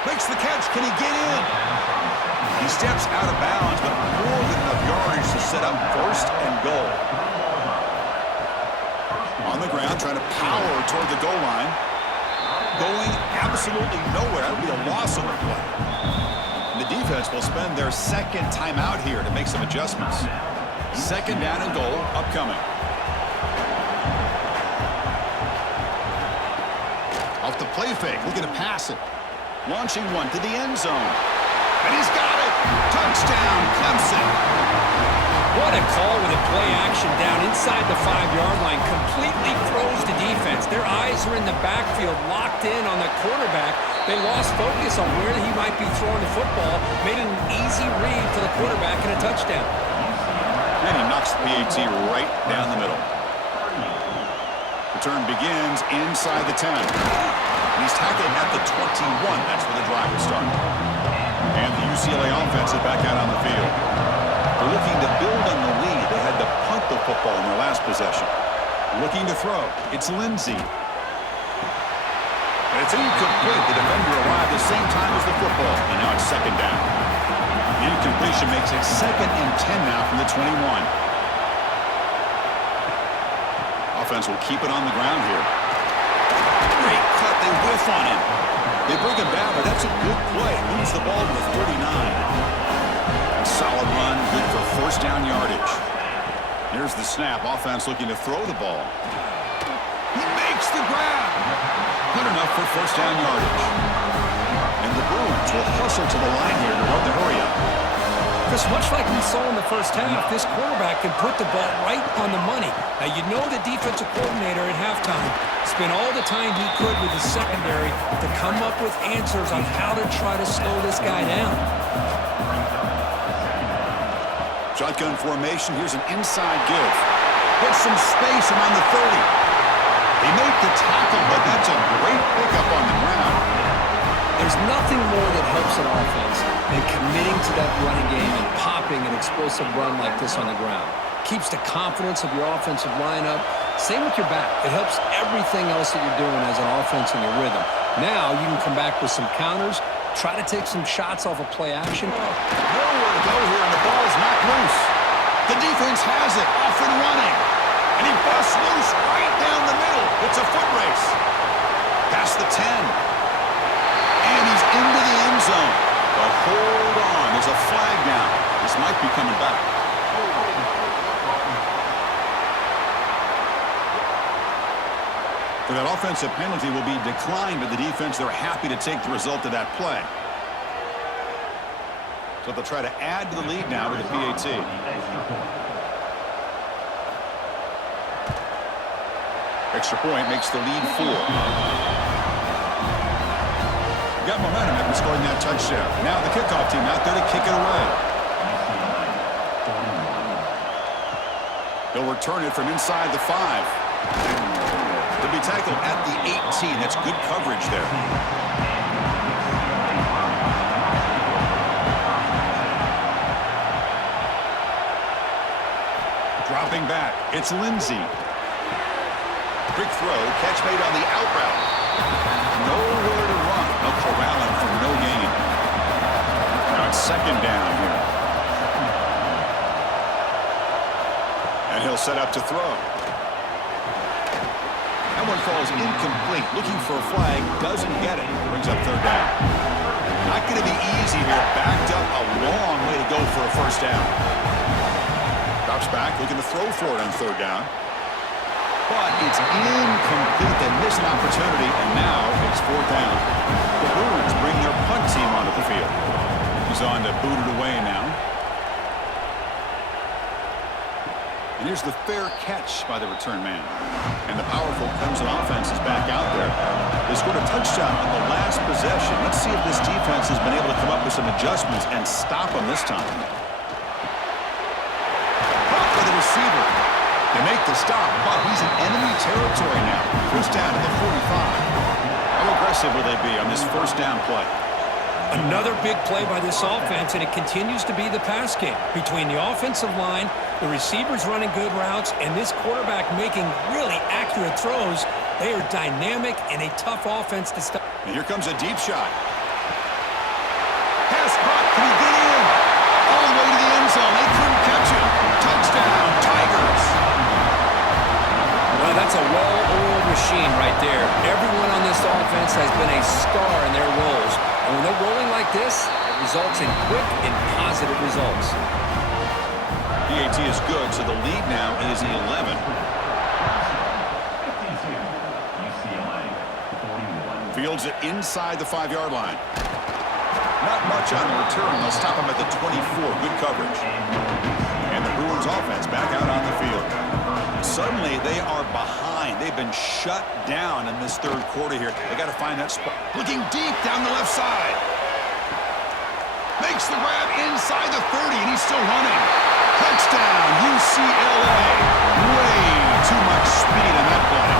Makes the catch. Can he get in? He steps out of bounds, but more than enough yardage to set up 1st and goal. On the ground, trying to power toward the goal line. Going absolutely nowhere. That would be a loss on the play. And the defense will spend their 2nd timeout here to make some adjustments. 2nd down and goal upcoming. Off the play fake, looking to pass it. Launching one to the end zone. And he's got it! Touchdown, Clemson! What a call with a play action down inside the 5-yard line. Completely throws the defense. Their eyes are in the backfield, locked in on the quarterback. They lost focus on where he might be throwing the football. Made an easy read for the quarterback and a touchdown. And he knocks the PAT right down the middle. Return begins inside the 10. And he's tackled at the 21. That's where the drive will start. And the UCLA offense is back out on the field. They're looking to build on the lead. They had to punt the football in their last possession. Looking to throw. It's Lindsey. And it's incomplete. The defender arrived at the same time as the football. And now it's 2nd down. The incompletion makes it 2nd and 10 now from the 21. Offense will keep it on the ground here. Great cut. They whiff on him. They bring him down, but that's a good play. Moves the ball to the 39. Solid run, good for 1st down yardage. Here's the snap. Offense looking to throw the ball. He makes the grab. Good enough for 1st down yardage. And the Bruins will hustle to the line here to run the hurry up. Chris, much like we saw in the first half, this quarterback can put the ball right on the money. Now, you know the defensive coordinator at halftime spent all the time he could with the secondary to come up with answers on how to try to slow this guy down. Shotgun formation. Here's an inside give. Gets some space around the 30. They make the tackle, but that's a great pickup on the ground. There's nothing more that helps an offense than committing to that running game and popping an explosive run like this on the ground. Keeps the confidence of your offensive lineup. Same with your back. It helps everything else that you're doing as an offense in your rhythm. Now you can come back with some counters, try to take some shots off of play action. Nowhere to go here, and the ball's knocked loose. The defense has it, off and running. And he busts loose right down the middle. It's a foot race. Past the 10. And he's into the end zone. But hold on, there's a flag down. This might be coming back. So that offensive penalty will be declined by the defense. They're happy to take the result of that play. So they'll try to add to the lead now with the PAT. Extra point makes the lead 4. Got momentum after scoring that touchdown. Now the kickoff team out there to kick it away. They'll return it from inside the 5. They'll be tackled at the 18. That's good coverage there. Dropping back, it's Lindsey. Quick throw, catch made on the out route. Nowhere to run. They'll corral him for no gain. Now it's second down here. And he'll set up to throw. That one falls incomplete. Looking for a flag, doesn't get it. Brings up third down. Not going to be easy here. Backed up a long way to go for a first down. Drops back, looking to throw for it on third down. But it's incomplete. They miss an opportunity, and now it's fourth down. The Bruins bring their punt team onto the field. He's on to boot it away now. And here's the fair catch by the return man. And the powerful Clemson offense is back out there. They scored a touchdown on the last possession. Let's see if this defense has been able to come up with some adjustments and stop them this time. For the receiver. They make the stop, but he's in enemy territory now. First down to the 45. How aggressive will they be on this first down play? Another big play by this offense, and it continues to be the pass game. Between the offensive line, the receivers running good routes, and this quarterback making really accurate throws, they are dynamic and a tough offense to stop. And here comes a deep shot. Pass caught. Can he get in? All the way to the end zone. They couldn't catch him. Touchdown, Tigers. Well, that's a well-oiled machine right there. Everyone on this offense has been a star in their roles. And when they're rolling like this, it results in quick and positive results. PAT is good, so the lead now is 11. 52, UCLA, 41. Fields it inside the 5-yard line. Not much on the return. They'll stop him at the 24. Good coverage. And the Bruins offense back out on the field. Suddenly, they are behind. They've been shut down in this third quarter here. They got to find that spot. Looking deep down the left side. Makes the grab inside the 30, and he's still running. Touchdown, UCLA. Way too much speed on that play.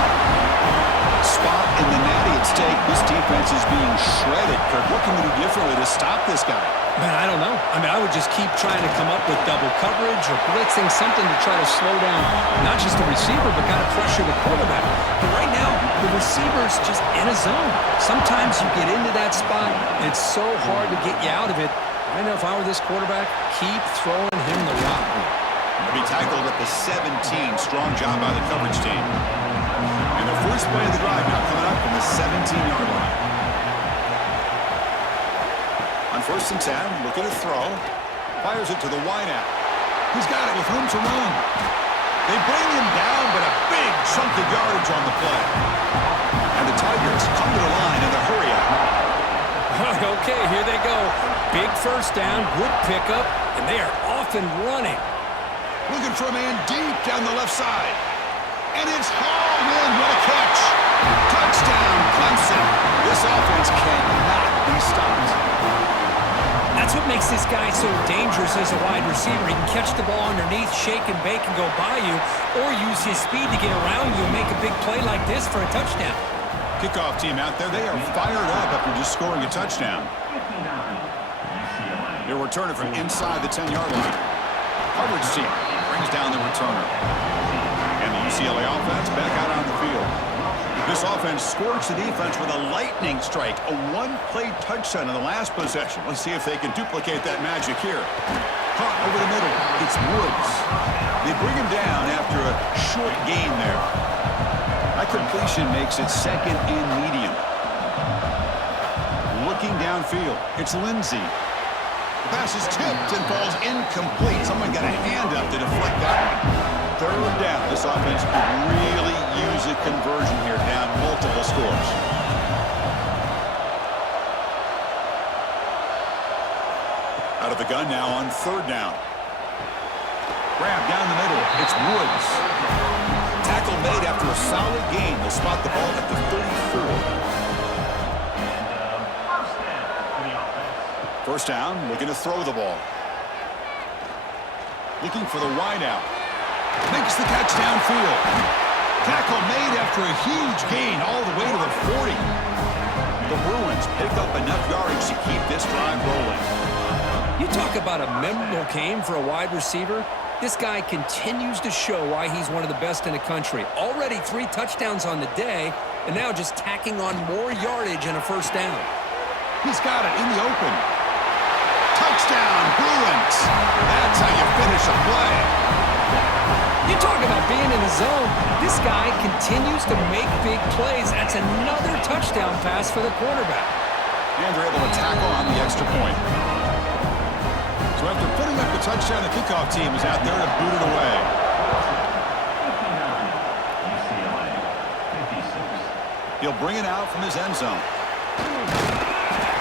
Spot in the natty at stake. This defense is being shredded. Kirk, what can we do differently to stop this guy? Man, I don't know. I mean, I would just keep trying to come up with double coverage or blitzing, something to try to slow down not just the receiver, but kind of pressure the quarterback. But right now, the receiver's just in a zone. Sometimes you get into that spot, and it's so hard to get you out of it. I know if I were this quarterback, keep throwing him the rock. He'll be tackled at the 17. Strong job by the coverage team. And the first play of the drive now coming up from the 17-yard line. On 1st and 10, looking to throw. Fires it to the wideout. He's got it with room to run. They bring him down, but a big chunk of yardage on the play. And the Tigers come to the line in the hurry up. Okay, here they go. Big first down, good pickup, and they are off and running. Looking for a man deep down the left side. And it's hauled in. What a catch. Touchdown, Clemson. This offense cannot be stopped. That's what makes this guy so dangerous as a wide receiver. He can catch the ball underneath, shake and bake, and go by you, or use his speed to get around you and make a big play like this for a touchdown. Kickoff team out there. They are fired up after just scoring a touchdown. 59, UCLA. They'll return it from inside the 10-yard line. Coverage team brings down the returner. And the UCLA offense back out on the field. This offense scorched the defense with a lightning strike. A one-play touchdown in the last possession. Let's see if they can duplicate that magic here. Caught over the middle. It's Woods. They bring him down after a short gain there. That completion makes it second and medium. Looking downfield. It's Lindsey. The pass is tipped and falls incomplete. Someone got a hand up to deflect that one. Third down. This offense could really use a conversion here, down multiple scores. Out of the gun now on third down. Grab down the middle. It's Woods. Tackle made after a solid gain. They'll spot the ball at the 34. First down, looking to throw the ball. Looking for the wide out. Makes the catch downfield. Tackle made after a huge gain all the way to the 40. The Bruins pick up enough yardage to keep this drive rolling. You talk about a memorable game for a wide receiver. This guy continues to show why he's one of the best in the country. Already 3 touchdowns on the day, and now just tacking on more yardage and a first down. He's got it in the open. Touchdown, Bruins. That's how you finish a play. You talk about being in the zone. This guy continues to make big plays. That's another touchdown pass for the quarterback. And they're able to tackle on the extra point. So after putting up the touchdown, the kickoff team is out there to boot it away. UCLA, 56. He'll bring it out from his end zone.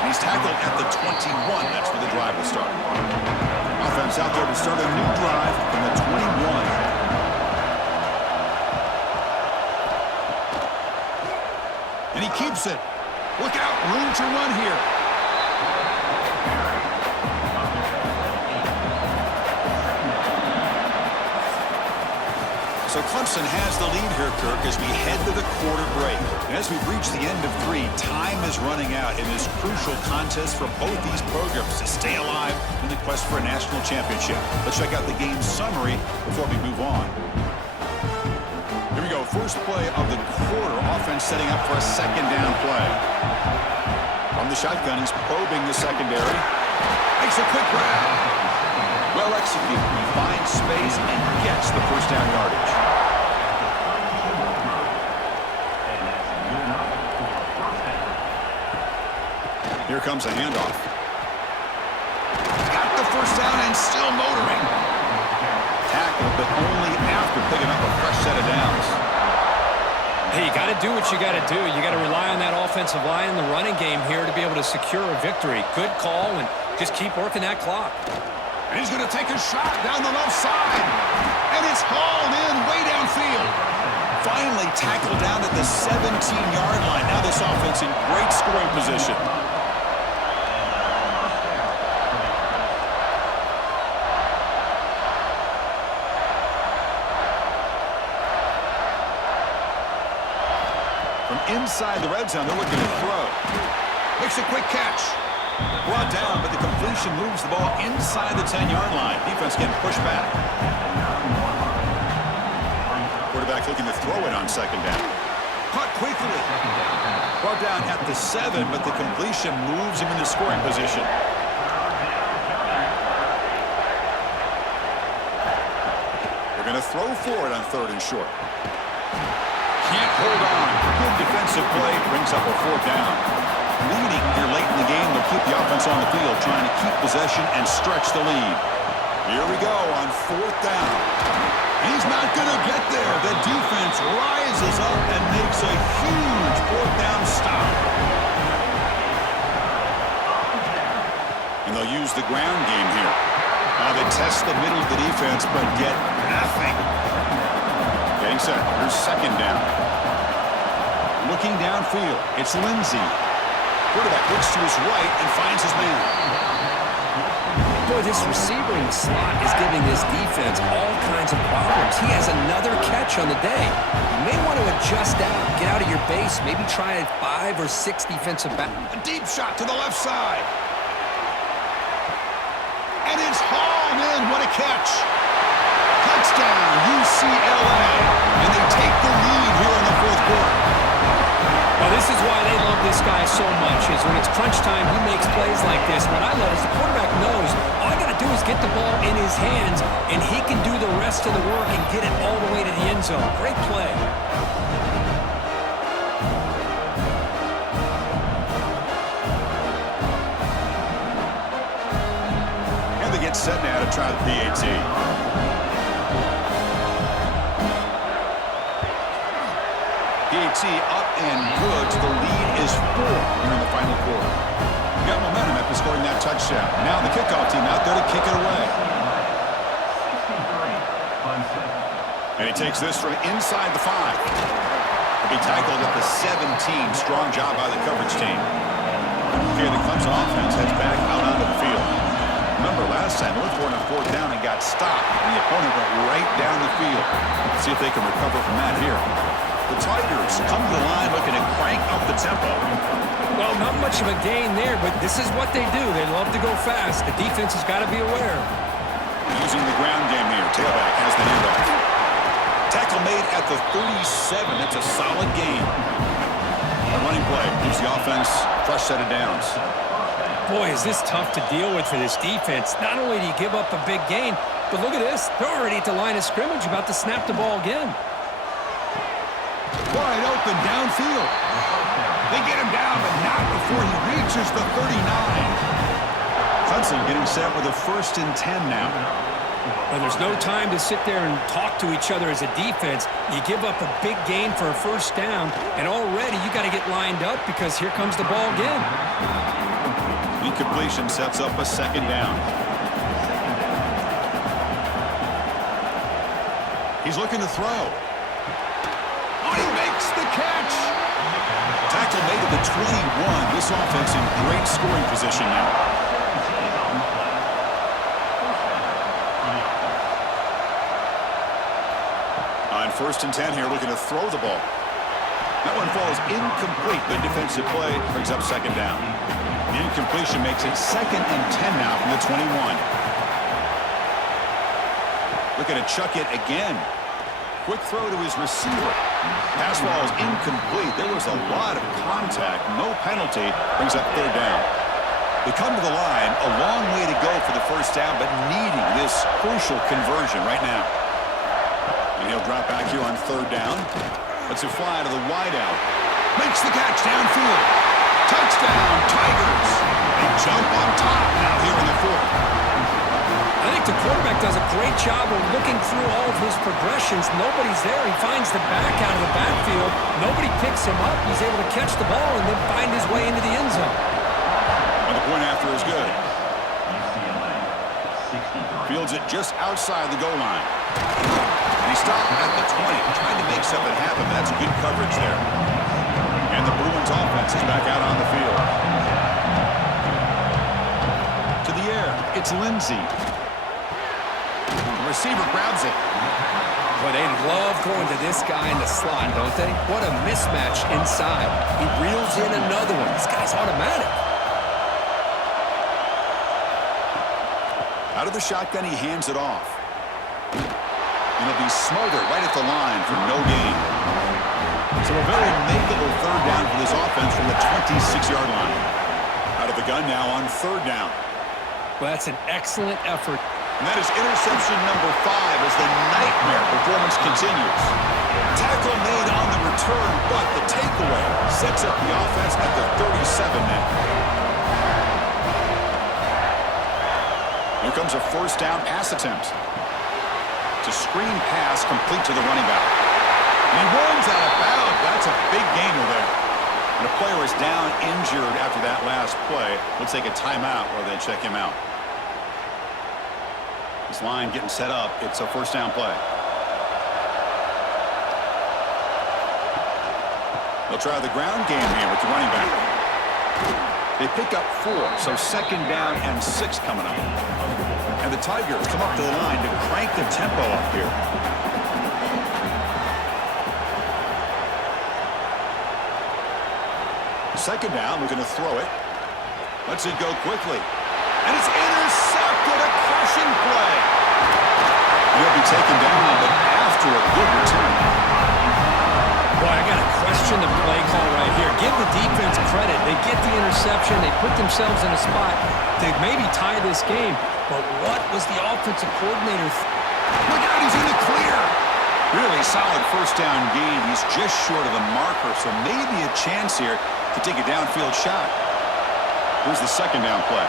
He's tackled at the 21. That's where the drive will start. Offense out there to start a new drive from the 21. And he keeps it. Look out, room to run here. So Clemson has the lead here, Kirk, as we head to the quarter break. And as we've reached the end of 3, time is running out in this crucial contest for both these programs to stay alive in the quest for a national championship. Let's check out the game summary before we move on. Here we go. First play of the quarter. Offense setting up for a second down play. From the shotgun, he's probing the secondary. Makes a quick grab. Well executed. He finds space and gets the first down yardage. Here comes a handoff. Got the first down and still motoring. Tackled, but only after picking up a fresh set of downs. Hey, you got to do what you got to do. You got to rely on that offensive line in the running game here to be able to secure a victory. Good call, and just keep working that clock. And he's going to take a shot down the left side. And it's hauled in way downfield. Finally tackled down at the 17-yard line. Now this offense in great scoring position. From inside the red zone, they're looking to throw. Makes a quick catch. Brought down, but the completion moves the ball inside the 10-yard line. Defense getting pushed back. Quarterback looking to throw it on second down. Caught quickly. Brought down at the 7, but the completion moves him into scoring position. They're going to throw for it on 3rd and short. Can't hold on. Good defensive play brings up a 4th down. Leading here late in the game, they'll keep the offense on the field, trying to keep possession and stretch the lead. Here we go on 4th down. He's not going to get there. The defense rises up and makes a huge 4th down stop. And they'll use the ground game here. They test the middle of the defense, but get nothing. Getting set. Here's 2nd down. Looking downfield. It's Lindsey. Quarterback looks to his right and finds his man. Boy, this receiver in the slot is giving this defense all kinds of problems. He has another catch on the day. You may want to adjust out, get out of your base, maybe try 5 or 6 defensive back. A deep shot to the left side. And it's hauled in. What a catch. Touchdown, UCLA. And they take the lead here in the 4th quarter. Well, this is why they love this guy so much, is when it's crunch time, he makes plays like this. What I love is the quarterback knows all I got to do is get the ball in his hands, and he can do the rest of the work and get it all the way to the end zone. Great play. And they get set now to try the PAT. PAT up and good. The lead is 4 here in the final quarter. Got momentum after scoring that touchdown. Now the kickoff team out there to kick it away. And he takes this from inside the 5. He'll be tackled at the 17. Strong job by the coverage team. Okay, the Clemson offense heads back out onto the field. Remember, last time, North were on a 4th down and got stopped. The opponent went right down the field. Let's see if they can recover from that here. The Tigers come to the line looking to crank up the tempo. Well, not much of a gain there, but this is what they do. They love to go fast. The defense has got to be aware. Using the ground game here. Tailback has the handoff. Tackle made at the 37. That's a solid gain. A running play gives the offense a fresh set of downs. Boy, is this tough to deal with for this defense. Not only do you give up a big gain, but look at this. They're already at the line of scrimmage about to snap the ball again. Wide open downfield. They get him down, but not before he reaches the 39. Clemson getting set with a 1st and 10 now. Well, there's no time to sit there and talk to each other as a defense. You give up a big gain for a 1st down, and already you got to get lined up because here comes the ball again. Incompletion sets up a 2nd down. He's looking to throw. Oh, he makes the catch. Tackle made at the 21. This offense in great scoring position now. On 1st and 10 here, looking to throw the ball. That one falls incomplete. The defensive play brings up 2nd down. The incompletion makes it 2nd and 10 now from the 21. Looking to chuck it again. Quick throw to his receiver. Pass ball is incomplete. There was a lot of contact. No penalty. Brings up 3rd down. They come to the line. A long way to go for the 1st down, but needing this crucial conversion right now. And he'll drop back here on 3rd down. Lets it fly to the wideout. Makes the catch downfield. Touchdown, Tigers. They jump on top now here in the 4th. I think the quarterback does a great job of looking through all of his progressions. Nobody's there. He finds the back out of the backfield. Nobody picks him up. He's able to catch the ball and then find his way into the end zone. And the point after is good. UCLA, 63. Fields it just outside the goal line. And he stopped at the 20, trying to make something happen. That's good coverage there. And the Bruins offense is back out on the field. To the air, it's Lindsey. The receiver grabs it. Boy, they love going to this guy in the slot, don't they? What a mismatch inside. He reels in another one. This guy's automatic. Out of the shotgun, he hands it off. And he'll be smothered right at the line for no gain. So a very makeable 3rd down for this offense from the 26-yard line. Out of the gun now on 3rd down. Well, that's an excellent effort. And that is interception number 5 as the nightmare performance continues. Tackle made on the return, but the takeaway sets up the offense at the 37 now. Here comes a 1st down pass attempt. It's a screen pass complete to the running back. And he runs out of bounds. That's a big gainer there. And a player is down injured after that last play. Looks like a timeout where they check him out. This line getting set up. It's a 1st down play. They'll try the ground game here with the running back. They pick up 4, so 2nd down and 6 coming up. And the Tigers come up to the line to crank the tempo up here. Second down, looking to throw it. Lets it go quickly. And it's intercepted, a crushing play. He'll be taken down, but after a good return. Boy, I got to question the play call right here. Give the defense credit. They get the interception. They put themselves in a spot to maybe tie this game. But what was the offensive coordinator? Look out, he's in the clear. Really solid 1st down gain. He's just short of the marker, so maybe a chance here to take a downfield shot. Here's the 2nd down play.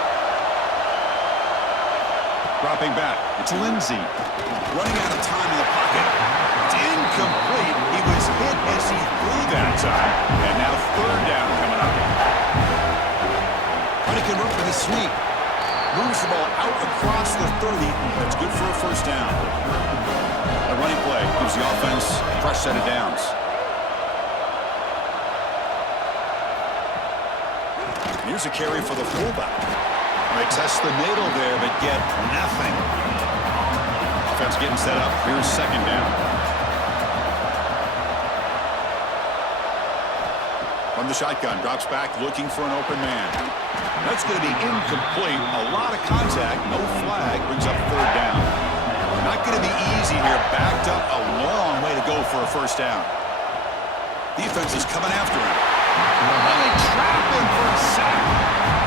Dropping back, it's Lindsey. Running out of time in the pocket. It's incomplete. He was hit as he threw that time. And now 3rd down coming up. Trying to convert for the sweep. Moves the ball out across the 30. That's good for a 1st down. A running play gives the offense a fresh set of downs. Here's a carry for the fullback. They test the middle there, but get nothing. Offense getting set up. Here's second down. From the shotgun, drops back, looking for an open man. That's going to be incomplete. A lot of contact, no flag, brings up third down. Not going to be easy here. Backed up a long way to go for a first down. Defense is coming after him. And they trap him for a sack.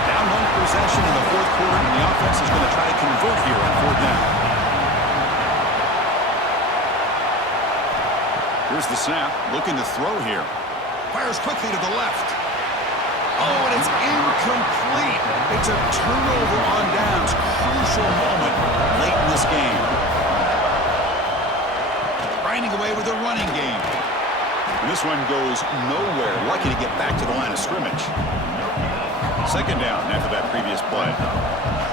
Down one possession in the fourth quarter, and the offense is going to try to convert here on fourth down. Here's the snap, looking to throw here. Fires quickly to the left. Oh, and it's incomplete. It's a turnover on downs. Crucial moment late in this game. Grinding away with a running game. And this one goes nowhere. Lucky to get back to the line of scrimmage. Second down after that previous play.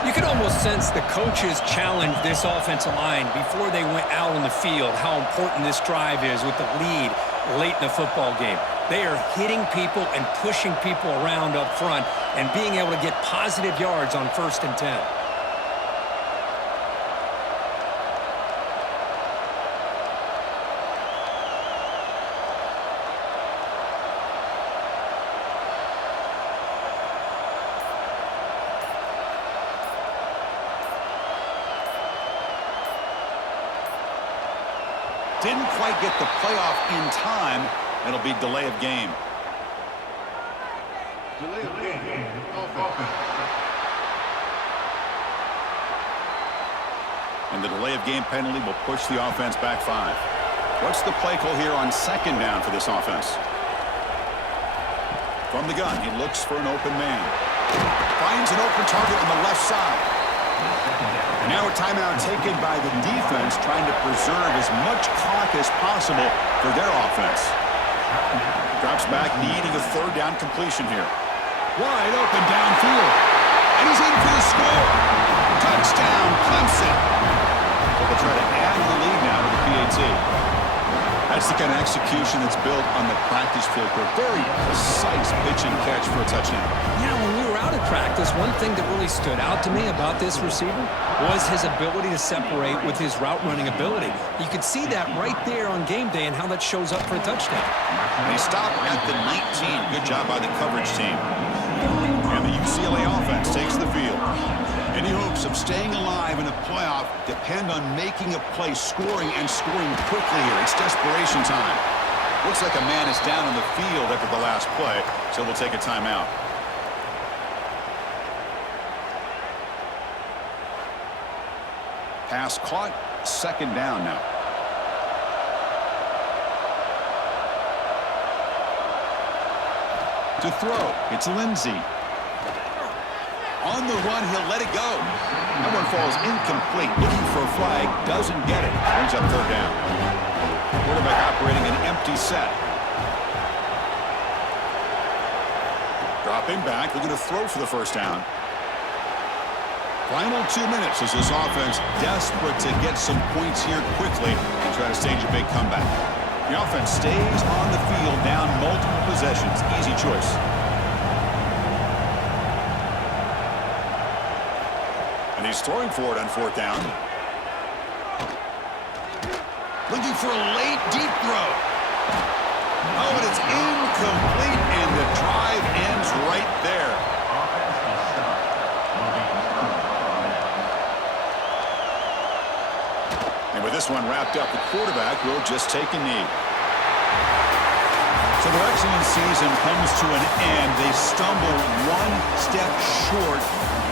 You can almost sense the coaches challenged this offensive line before they went out on the field, how important this drive is with the lead late in the football game. They are hitting people and pushing people around up front and being able to get positive yards on 1st and 10. Didn't quite get the playoff in time. It'll be delay of game. Delay of game. Offense. And the delay of game penalty will push the offense back 5. What's the play call here on second down for this offense? From the gun, he looks for an open man. Finds an open target on the left side. And now a timeout taken by the defense, trying to preserve as much clock as possible for their offense. Drops back, needing a third down completion here. Wide open downfield. And he's in for the score. Touchdown, Clemson. So they'll try to add to the lead now with the PAT. That's the kind of execution that's built on the practice field for a very precise pitch and catch for a touchdown. Yeah, when we were out at practice, one thing that really stood out to me about this receiver was his ability to separate with his route running ability. You could see that right there on game day and how that shows up for a touchdown. And he stopped at the 19. Good job by the coverage team. And the UCLA offense takes the field. Any hopes of staying alive in a playoff depend on making a play, scoring, and scoring quickly here. It's desperation time. Looks like a man is down on the field after the last play, so we'll take a timeout. Pass caught, second down now. To throw, it's Lindsey. On the run, he'll let it go. That one falls incomplete. Looking for a flag, doesn't get it. Brings up third down. Quarterback operating an empty set. Dropping back, looking to throw for the first down. Final 2 minutes as this offense desperate to get some points here quickly and try to stage a big comeback. The offense stays on the field, down multiple possessions. Easy choice. And he's throwing for it on fourth down. Looking for a late, deep throw. Oh, and it's incomplete, and the drive ends right there. And with this one wrapped up, the quarterback will just take a knee. So their excellent season comes to an end. They stumble one step short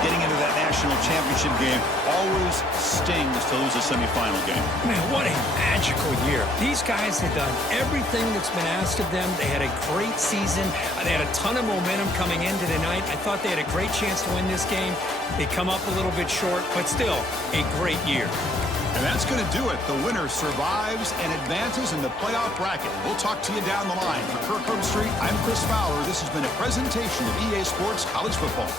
getting into that national championship game. Always stings to lose a semifinal game. Man, what a magical year. These guys had done everything that's been asked of them. They had a great season. They had a ton of momentum coming into tonight. I thought they had a great chance to win this game. They come up a little bit short, but still a great year. And that's going to do it. The winner survives and advances in the playoff bracket. We'll talk to you down the line. For Kirk Street, I'm Chris Fowler. This has been a presentation of EA Sports College Football.